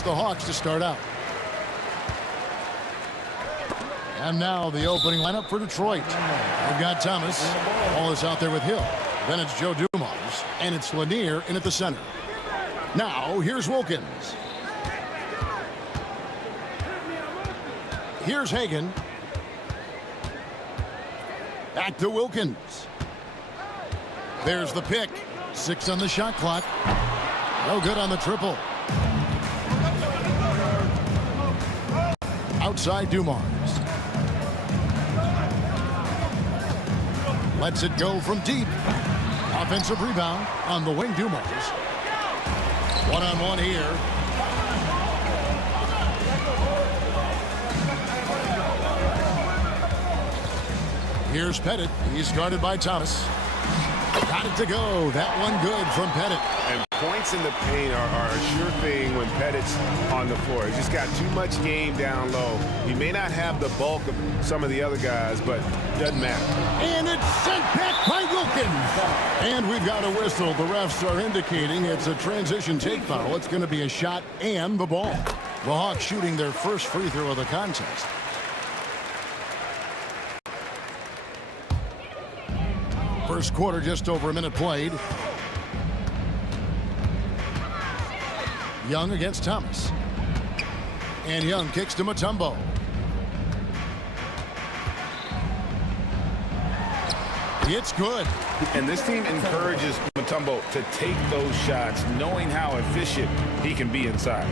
the Hawks to start out. And now the opening lineup for Detroit. They've got Thomas. Wallace out there with Hill. Then it's Joe Dumars. And it's Lanier in at the center. Now here's Wilkins. Here's Hagan. Back to Wilkins. There's the pick. 6 on the shot clock. No good on the triple. Outside Dumars. Lets it go from deep. Offensive rebound on the wing, Dumars. One-on-one here. Here's Pettit. He's guarded by Thomas. Got it to go. That one good from Pettit. And points in the paint are a sure thing when Pettit's on the floor. He's just got too much game down low. He may not have the bulk of some of the other guys, but doesn't matter. And it's sent back by Wilkins. And we've got a whistle. The refs are indicating it's a transition take foul. It's going to be a shot and the ball. The Hawks shooting their first free throw of the contest. First quarter, just over a minute played. Young against Thomas. And Young kicks to Mutombo. It's good. And this team encourages Mutombo to take those shots, knowing how efficient he can be inside.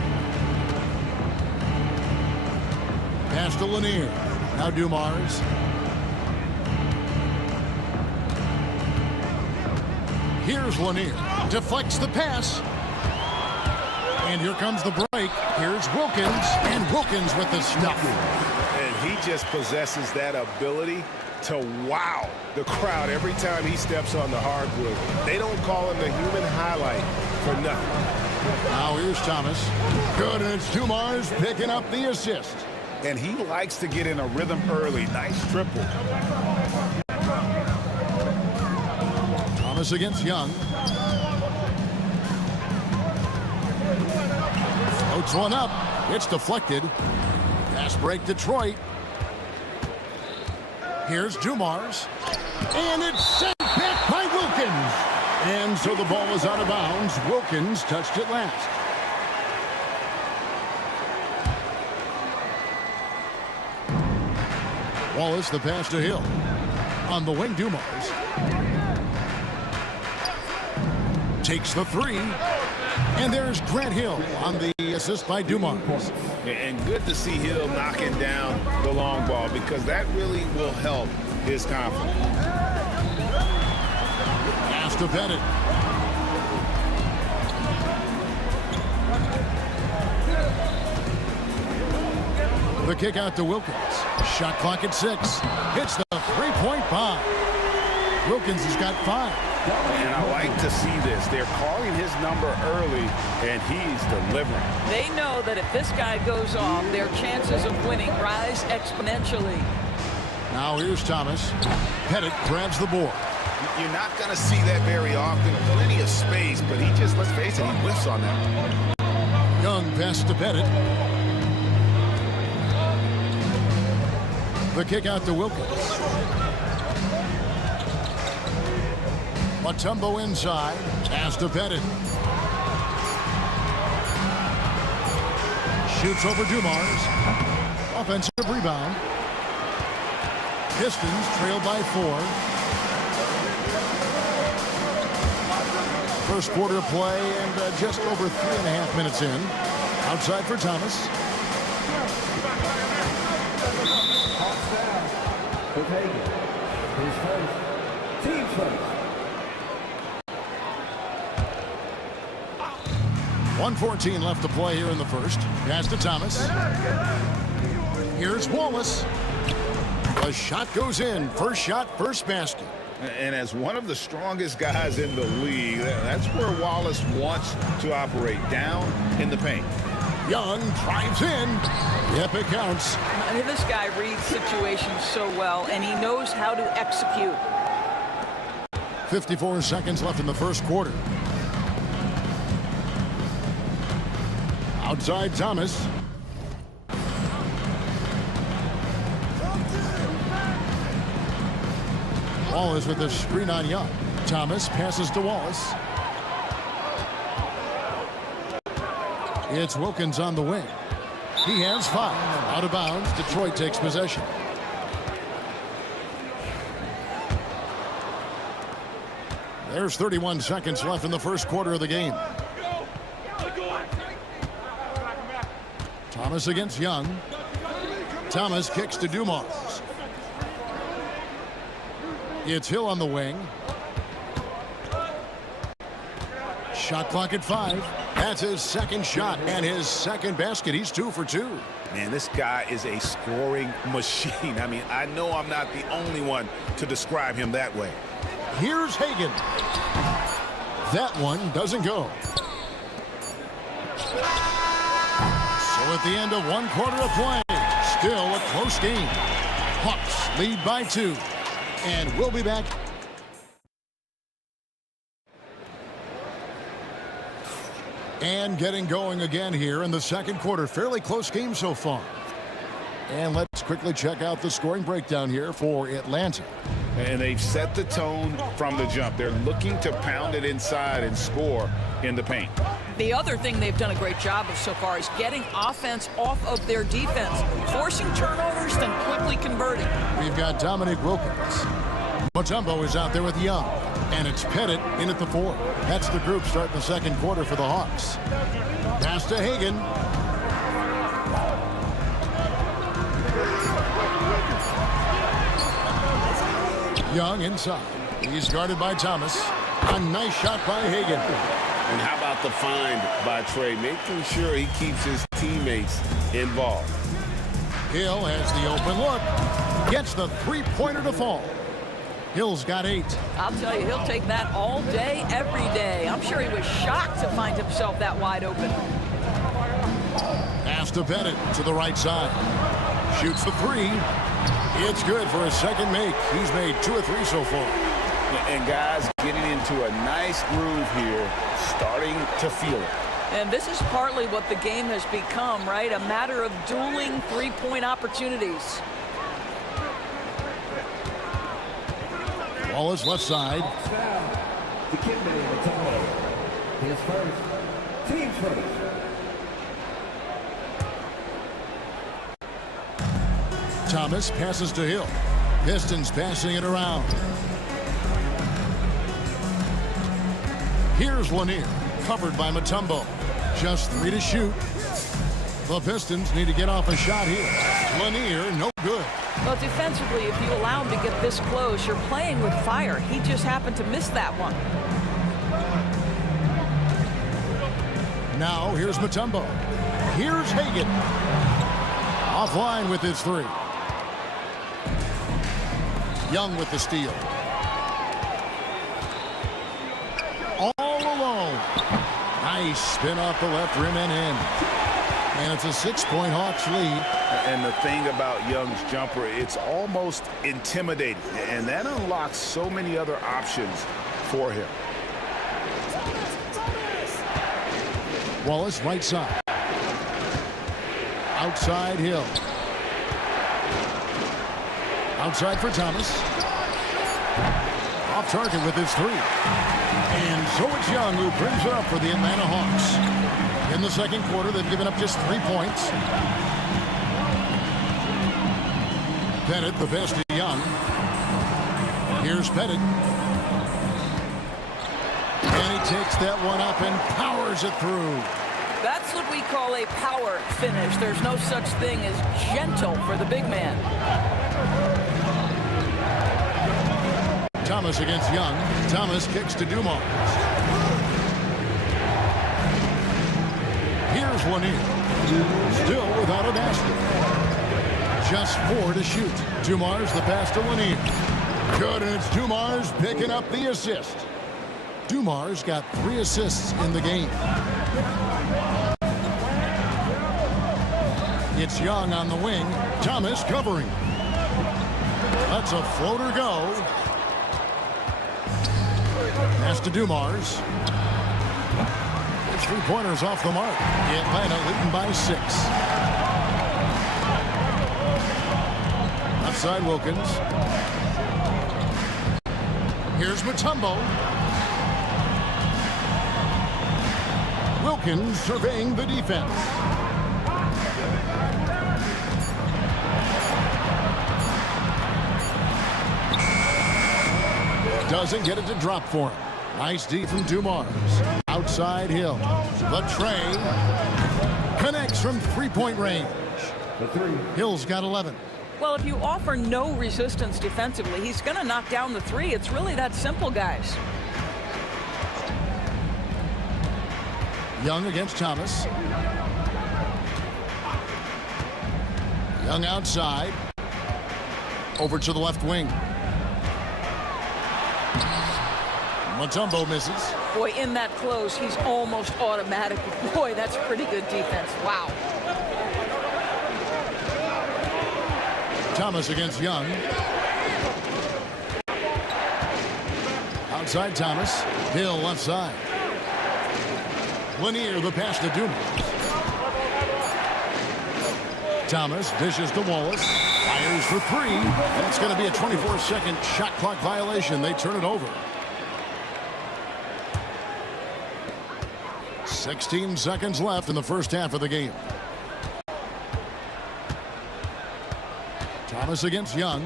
Pass to Lanier. Now Dumars. Here's Lanier. Deflects the pass. And here comes the break. Here's Wilkins. And Wilkins with the stuff. And he just possesses that ability to wow the crowd every time he steps on the hardwood. They don't call him the human highlight for nothing. Now here's Thomas. Good, and it's Dumars picking up the assist. And he likes to get in a rhythm early. Nice triple. Thomas against Young. Floats one up. It's deflected. Pass break Detroit. Here's Dumars. And it's sent back by Wilkins. And so the ball is out of bounds. Wilkins touched it last. Wallace, the pass to Hill. On the wing, Dumars. Takes the three. And there's Grant Hill on the assist by Dumars. And good to see Hill knocking down the long ball, because that really will help his confidence. Pass to Pettit. The kick out to Wilkins. Shot clock at 6. Hits the three-point bomb. Wilkins has got 5. And I like to see this. They're calling his number early, and he's delivering. They know that if this guy goes off, their chances of winning rise exponentially. Now here's Thomas. Pettit grabs the board. You're not going to see that very often. Plenty of space, but he just, let's face it, he whiffs on that. Young pass to Pettit. The kick out to Wilkins. Mutombo inside. Pass to Pettit. Shoots over Dumars. Offensive rebound. Pistons trailed by 4. First quarter of play and just over 3.5 minutes in. Outside for Thomas. With Hagan, his first, team first. 1:14 left to play here in the first. Pass to Thomas. Here's Wallace. The shot goes in. First shot, first basket. And as one of the strongest guys in the league, that's where Wallace wants to operate, down in the paint. Young drives in. Yep, it counts. I mean, this guy reads situations so well, and he knows how to execute. 54 seconds left in the first quarter. Outside Thomas. Wallace with the screen on Young. Thomas passes to Wallace. It's Wilkins on the wing. He has 5. Out of bounds. Detroit takes possession. There's 31 seconds left in the first quarter of the game. Thomas against Young. Thomas kicks to Dumars. It's Hill on the wing. Shot clock at 5. That's his second shot and his second basket. He's 2 for 2. Man, this guy is a scoring machine. I mean, I know I'm not the only one to describe him that way. Here's Hagan. That one doesn't go. So at the end of 1 quarter of play, still a close game. Hawks lead by 2. And we'll be back. And getting going again here in the second quarter. Fairly close game so far. And let's quickly check out the scoring breakdown here for Atlanta. And they've set the tone from the jump. They're looking to pound it inside and score in the paint. The other thing they've done a great job of so far is getting offense off of their defense, forcing turnovers, then quickly converting. We've got Dominic Wilkins. Mutombo is out there with Young. And it's Pettit in at the 4. That's the group starting the second quarter for the Hawks. Pass to Hagan. Young inside. He's guarded by Thomas. A nice shot by Hagan. And how about the find by Trey, making sure he keeps his teammates involved. Hill has the open look. Gets the three-pointer to fall. Hill's got 8. I'll tell you, he'll take that all day, every day. I'm sure he was shocked to find himself that wide open. Pass to Bennett to the right side. Shoots the 3. It's good for a second make. He's made 2 or 3 so far. And guys getting into a nice groove here, starting to feel it. And this is partly what the game has become, right? A matter of dueling three-point opportunities. Wallace left side. The kid name his first. Team's first. Thomas passes to Hill. Pistons passing it around. Here's Lanier, covered by Mutombo. Just 3 to shoot. The Pistons need to get off a shot here. Lanier, no good. Well, defensively, if you allow him to get this close, you're playing with fire. He just happened to miss that one. Now, here's Mutombo. Here's Hagan. Offline with his 3. Young with the steal. All alone. Nice spin off the left rim and in. And it's a 6-point Hawks lead. And the thing about Young's jumper, it's almost intimidating. And that unlocks so many other options for him. Wallace right side. Outside Hill. Outside for Thomas. Off target with his 3. And so it's Young who brings it up for the Atlanta Hawks. In the second quarter, they've given up just 3 points. Pettit, the best to Young. Here's Pettit. And he takes that one up and powers it through. That's what we call a power finish. There's no such thing as gentle for the big man. Thomas against Young. Thomas kicks to Dumars. Here's Lanier. Still without a basket. Just 4 to shoot. Dumars the pass to Lanier. Good, and it's Dumars picking up the assist. Dumars got 3 assists in the game. It's Young on the wing. Thomas covering. That's a floater go. Pass to Dumars. Three-pointers off the mark. Atlanta leading by 6. Outside Wilkins. Here's Mutombo. Wilkins surveying the defense. Doesn't get it to drop for him. Nice D from Dumars. Outside Hill. The tray. Connects from three-point range. Hill's got 11. Well, if you offer no resistance defensively, he's going to knock down the three. It's really that simple, guys. Young against Thomas. Young outside. Over to the left wing. Mutombo misses. Boy, in that close, he's almost automatic. Boy, that's pretty good defense. Wow. Thomas against Young. Outside Thomas. Hill left side. Lanier the pass to Dumas. Thomas dishes to Wallace. Fires for three. And it's going to be a 24-second shot clock violation. They turn it over. 16 seconds left in the first half of the game. Thomas against Young.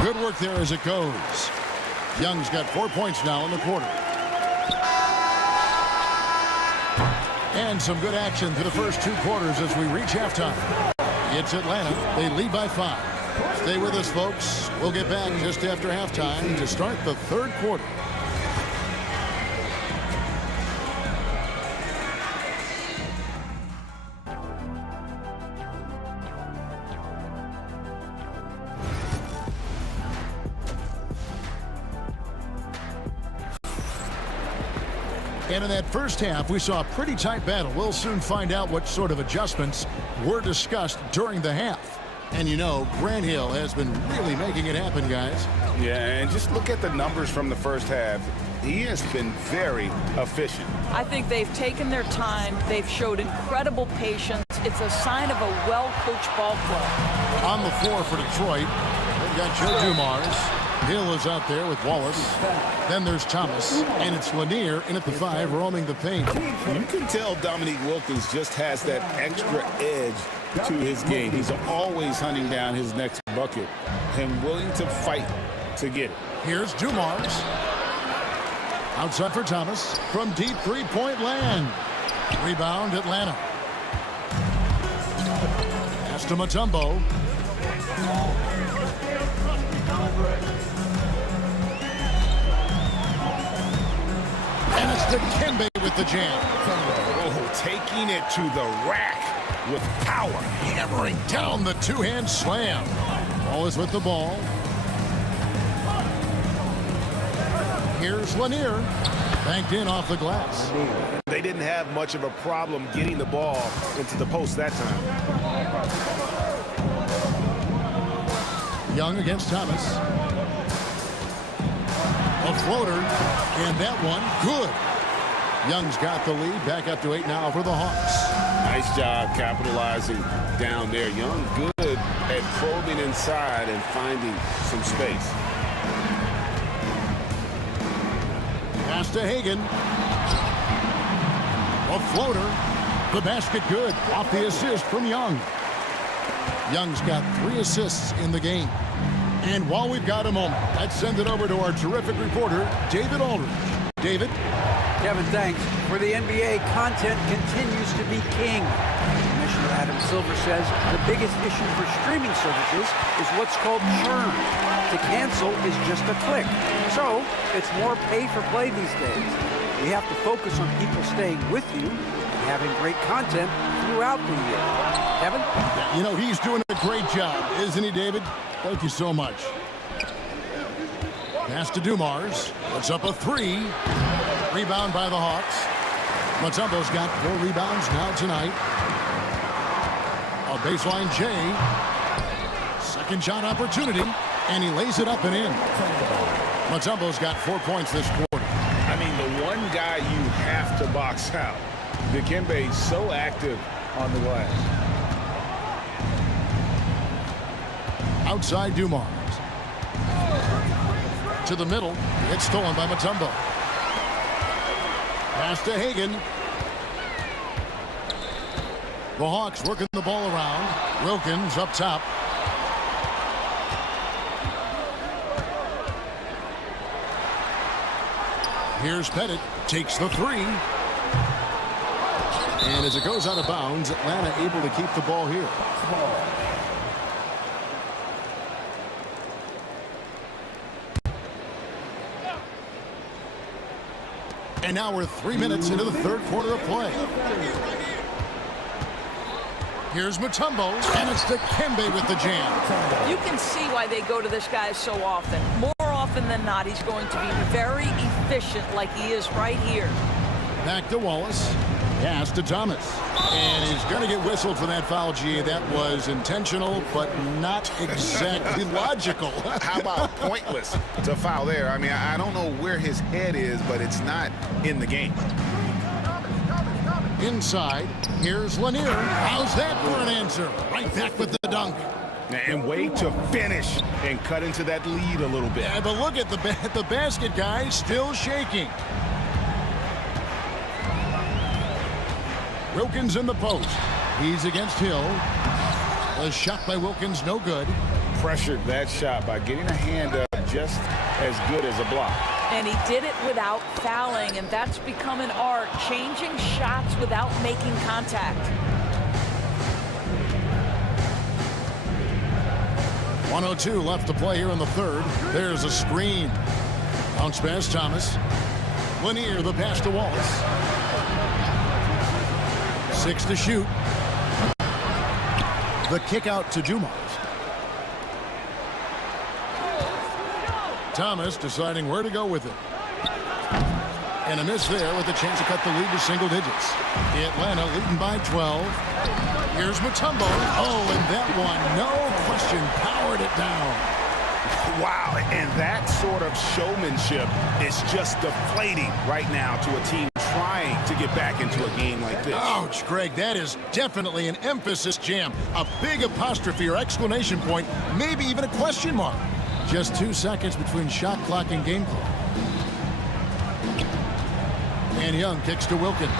Good work there as it goes. Young's got 4 points now in the quarter. And some good action through the first 2 quarters as we reach halftime. It's Atlanta. They lead by 5. Stay with us, folks. We'll get back just after halftime to start the third quarter. And in that first half, we saw a pretty tight battle. We'll soon find out what sort of adjustments were discussed during the half. And you know, Grant Hill has been really making it happen, guys. Yeah, and just look at the numbers from the first half. He has been very efficient. I think they've taken their time. They've showed incredible patience. It's a sign of a well-coached ball club. On the floor for Detroit, they've got Joe Dumars. Hill is out there with Wallace. Then there's Thomas, and it's Lanier in at the 5, roaming the paint. You can tell Dominique Wilkins just has that extra edge to his game. He's always hunting down his next bucket and willing to fight to get it. Here's Dumars. Outside for Thomas from deep three-point land. Rebound Atlanta. Pass to Mutombo. And it's Dikembe with the jam. Oh, taking it to the rack with power. Hammering down the two-hand slam. Ball is with the ball. Here's Lanier. Banked in off the glass. They didn't have much of a problem getting the ball into the post that time. Young against Thomas. A floater, and that one good. Young's got the lead, back up to 8 now for the Hawks. Nice job capitalizing down there. Young good at probing inside and finding some space. Pass to Hagan. A floater. The basket good. Off the assist from Young. Young's got 3 assists in the game. And while we've got a moment, let's send it over to our terrific reporter, David Aldridge. David? Kevin, thanks. For the NBA, content continues to be king. Commissioner Adam Silver says the biggest issue for streaming services is what's called churn. To cancel is just a click. So it's more pay-for-play these days. We have to focus on people staying with you and having great content throughout the year. Kevin? You know, he's doing a great job, isn't he, David? Thank you so much. Pass to Dumars. Puts up a 3. Rebound by the Hawks. Mutombo's got 4 rebounds now tonight. A baseline J. Second shot opportunity. And he lays it up and in. Mutombo's got 4 points this quarter. I mean, the one guy you have to box out. Dikembe so active on the glass. Outside Dumars. To the middle. It's stolen by Mutombo. Pass to Hagan. The Hawks working the ball around. Wilkins up top. Here's Pettit. Takes the three. And as it goes out of bounds, Atlanta able to keep the ball here. And now we're 3 minutes into the third quarter of play. Here's Mutombo, and it's Dikembe with the jam. You can see why they go to this guy so often. More often than not, he's going to be very efficient like he is right here. Back to Wallace. Pass to Thomas. And he's going to get whistled for that foul, G. That was intentional, but not exactly logical. How about pointless to foul there? I mean, I don't know where his head is, but it's not in the game. Inside, here's Lanier. How's that for an answer? Right back with the dunk. And way to finish and cut into that lead a little bit. Yeah, but look at the basket, guys, still shaking. Wilkins in the post. He's against Hill. A shot by Wilkins, no good. Pressured that shot by getting a hand up just as good as a block. And he did it without fouling, and that's become an art, changing shots without making contact. 1:02 left to play here in the third. There's a screen. Bounce pass, Thomas. Lanier, the pass to Wallace. 6 to shoot. The kick out to Dumars. Thomas deciding where to go with it. And a miss there with a chance to cut the lead to single digits. Atlanta leading by 12. Here's Mutombo. Oh, and that one, no question, powered it down. Wow, and that sort of showmanship is just deflating right now to a team trying to get back into a game like this. Ouch, Greg, that is definitely an emphasis jam. A big apostrophe or exclamation point, maybe even a question mark. Just 2 seconds between shot clock and game clock. And Young kicks to Wilkins.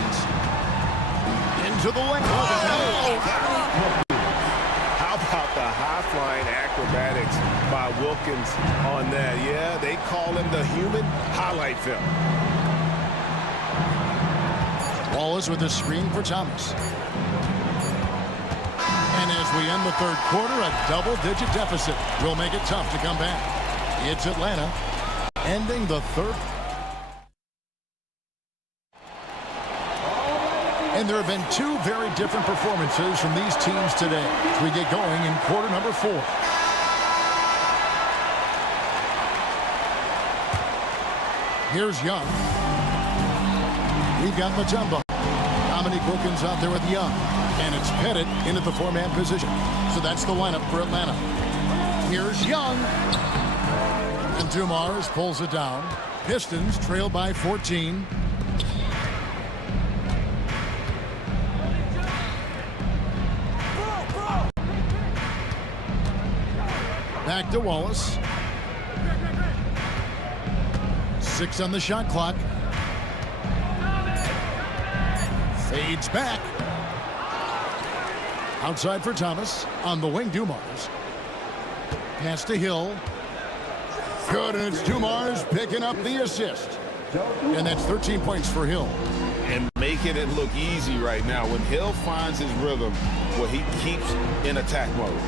Into the lane. Oh! How about the high-flying acrobatics by Wilkins on that? Yeah, they call him the human highlight film. Wallace with a screen for Thomas. And as we end the third quarter, a double-digit deficit will make it tough to come back. It's Atlanta ending the third. And there have been 2 very different performances from these teams today as we get going in quarter number 4. Here's Young. We've got Mutombo. Dominique Wilkins out there with Young. And it's Pettit into the 4-man position. So that's the lineup for Atlanta. Here's Young. And Dumars pulls it down. Pistons trail by 14. Back to Wallace. 6 on the shot clock. Fades back. Outside for Thomas. On the wing, Dumars. Pass to Hill. Good, and it's Dumars picking up the assist. And that's 13 points for Hill. And making it look easy right now. When Hill finds his rhythm, well, he keeps in attack mode.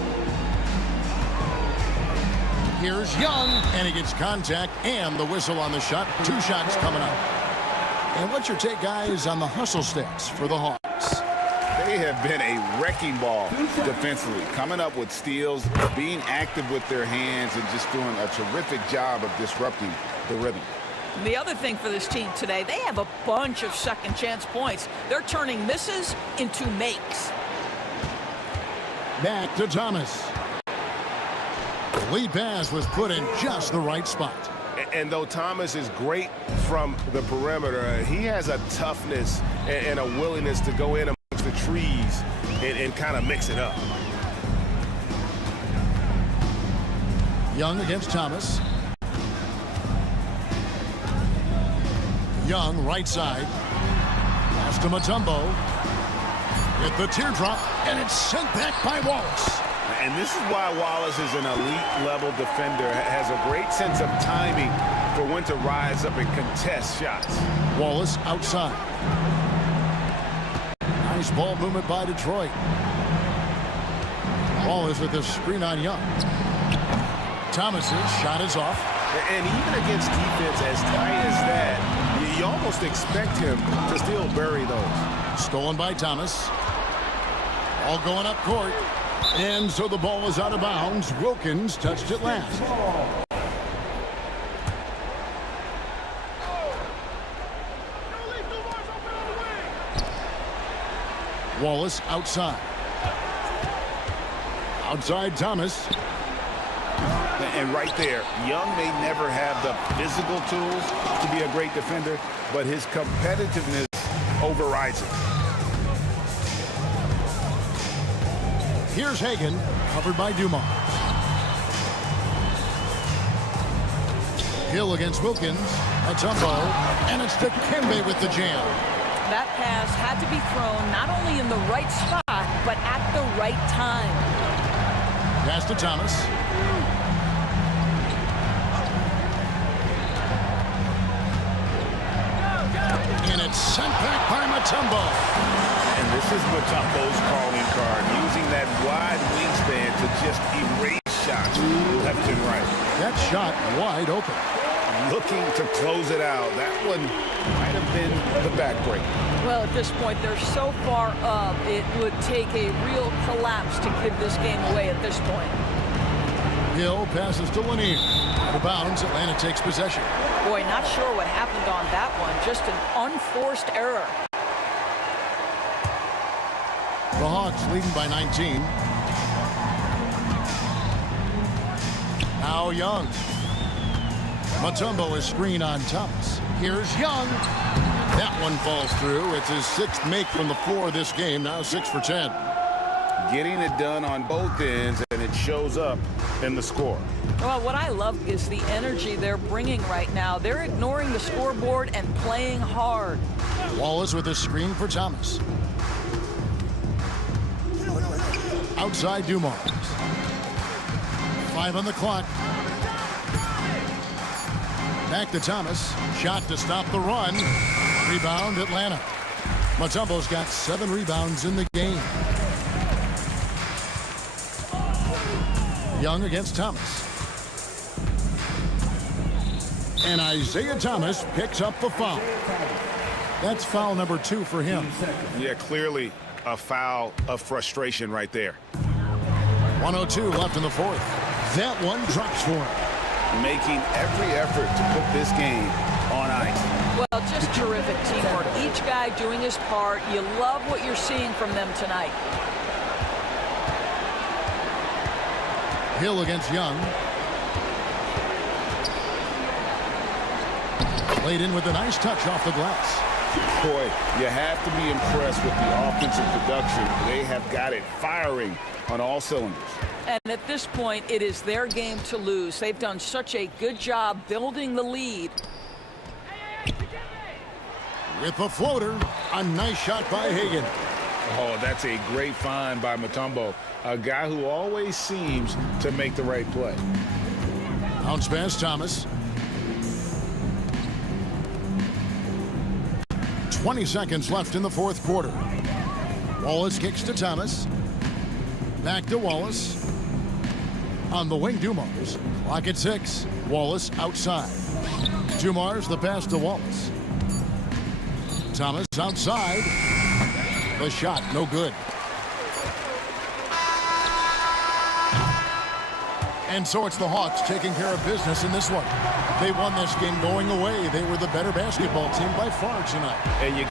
Here's Young, and he gets contact and the whistle on the shot. 2 shots coming up. And what's your take, guys, on the hustle stats for the Hawks? They have been a wrecking ball defensively, coming up with steals, being active with their hands, and just doing a terrific job of disrupting the rhythm. And the other thing for this team today, they have a bunch of second chance points. They're turning misses into makes. Back to Thomas. Lead pass was put in just the right spot. And though Thomas is great from the perimeter, he has a toughness and a willingness to go in amongst the trees and kind of mix it up. Young against Thomas. Young, right side. Pass to Mutombo. Hit the teardrop, and it's sent back by Wallace. And this is why Wallace is an elite-level defender, has a great sense of timing for when to rise up and contest shots. Wallace outside. Nice ball movement by Detroit. Wallace with the screen on Young. Thomas's shot is off. And even against defense as tight as that, you almost expect him to still bury those. Stolen by Thomas. All going up court. And so the ball is out of bounds. Wilkins touched it last. Wallace outside. Outside Thomas. And right there, Young may never have the physical tools to be a great defender, but his competitiveness overrides it. Here's Hagan, covered by Dumars. Hill against Wilkins. Mutombo, and it's Dikembe with the jam. That pass had to be thrown not only in the right spot, but at the right time. Pass to Thomas. And it's sent back by Mutombo. And this is Mutombo's calling card, using that wide wingspan to just erase shots left and right. That shot wide open. Looking to close it out. That one might have been the backbreaker. Well, at this point, they're so far up, it would take a real collapse to give this game away at this point. Hill passes to Lanier. Out of bounds, Atlanta takes possession. Boy, not sure what happened on that one. Just an unforced error. The Hawks leading by 19. Now Young. Mutombo is screen on Thomas. Here's Young. That one falls through. It's his sixth make from the floor this game. Now 6 for 10. Getting it done on both ends, and it shows up in the score. Well, what I love is the energy they're bringing right now. They're ignoring the scoreboard and playing hard. Wallace with a screen for Thomas. Outside Dumars. 5 on the clock. Back to Thomas. Shot to stop the run. Rebound Atlanta. Mutombo's got 7 rebounds in the game. Young against Thomas. And Isaiah Thomas picks up the foul. That's foul number 2 for him. Yeah, clearly a foul of frustration right there. 1:02 left in the fourth. That one drops for him. Making every effort to put this game on ice. Well, just terrific teamwork. Each guy doing his part. You love what you're seeing from them tonight. Hill against Young. Laid in with a nice touch off the glass. Boy, you have to be impressed with the offensive production. They have got it firing on all cylinders. And at this point, it is their game to lose. They've done such a good job building the lead. With a floater, a nice shot by Hagan. Oh, that's a great find by Mutombo, a guy who always seems to make the right play. Bounce pass Thomas. 20 seconds left in the fourth quarter. Wallace kicks to Thomas. Back to Wallace. On the wing, Dumars. Clock at 6. Wallace outside. Dumars, the pass to Wallace. Thomas outside. The shot, no good. And so it's the Hawks taking care of business in this one. They won this game going away. They were the better basketball team by far tonight. And you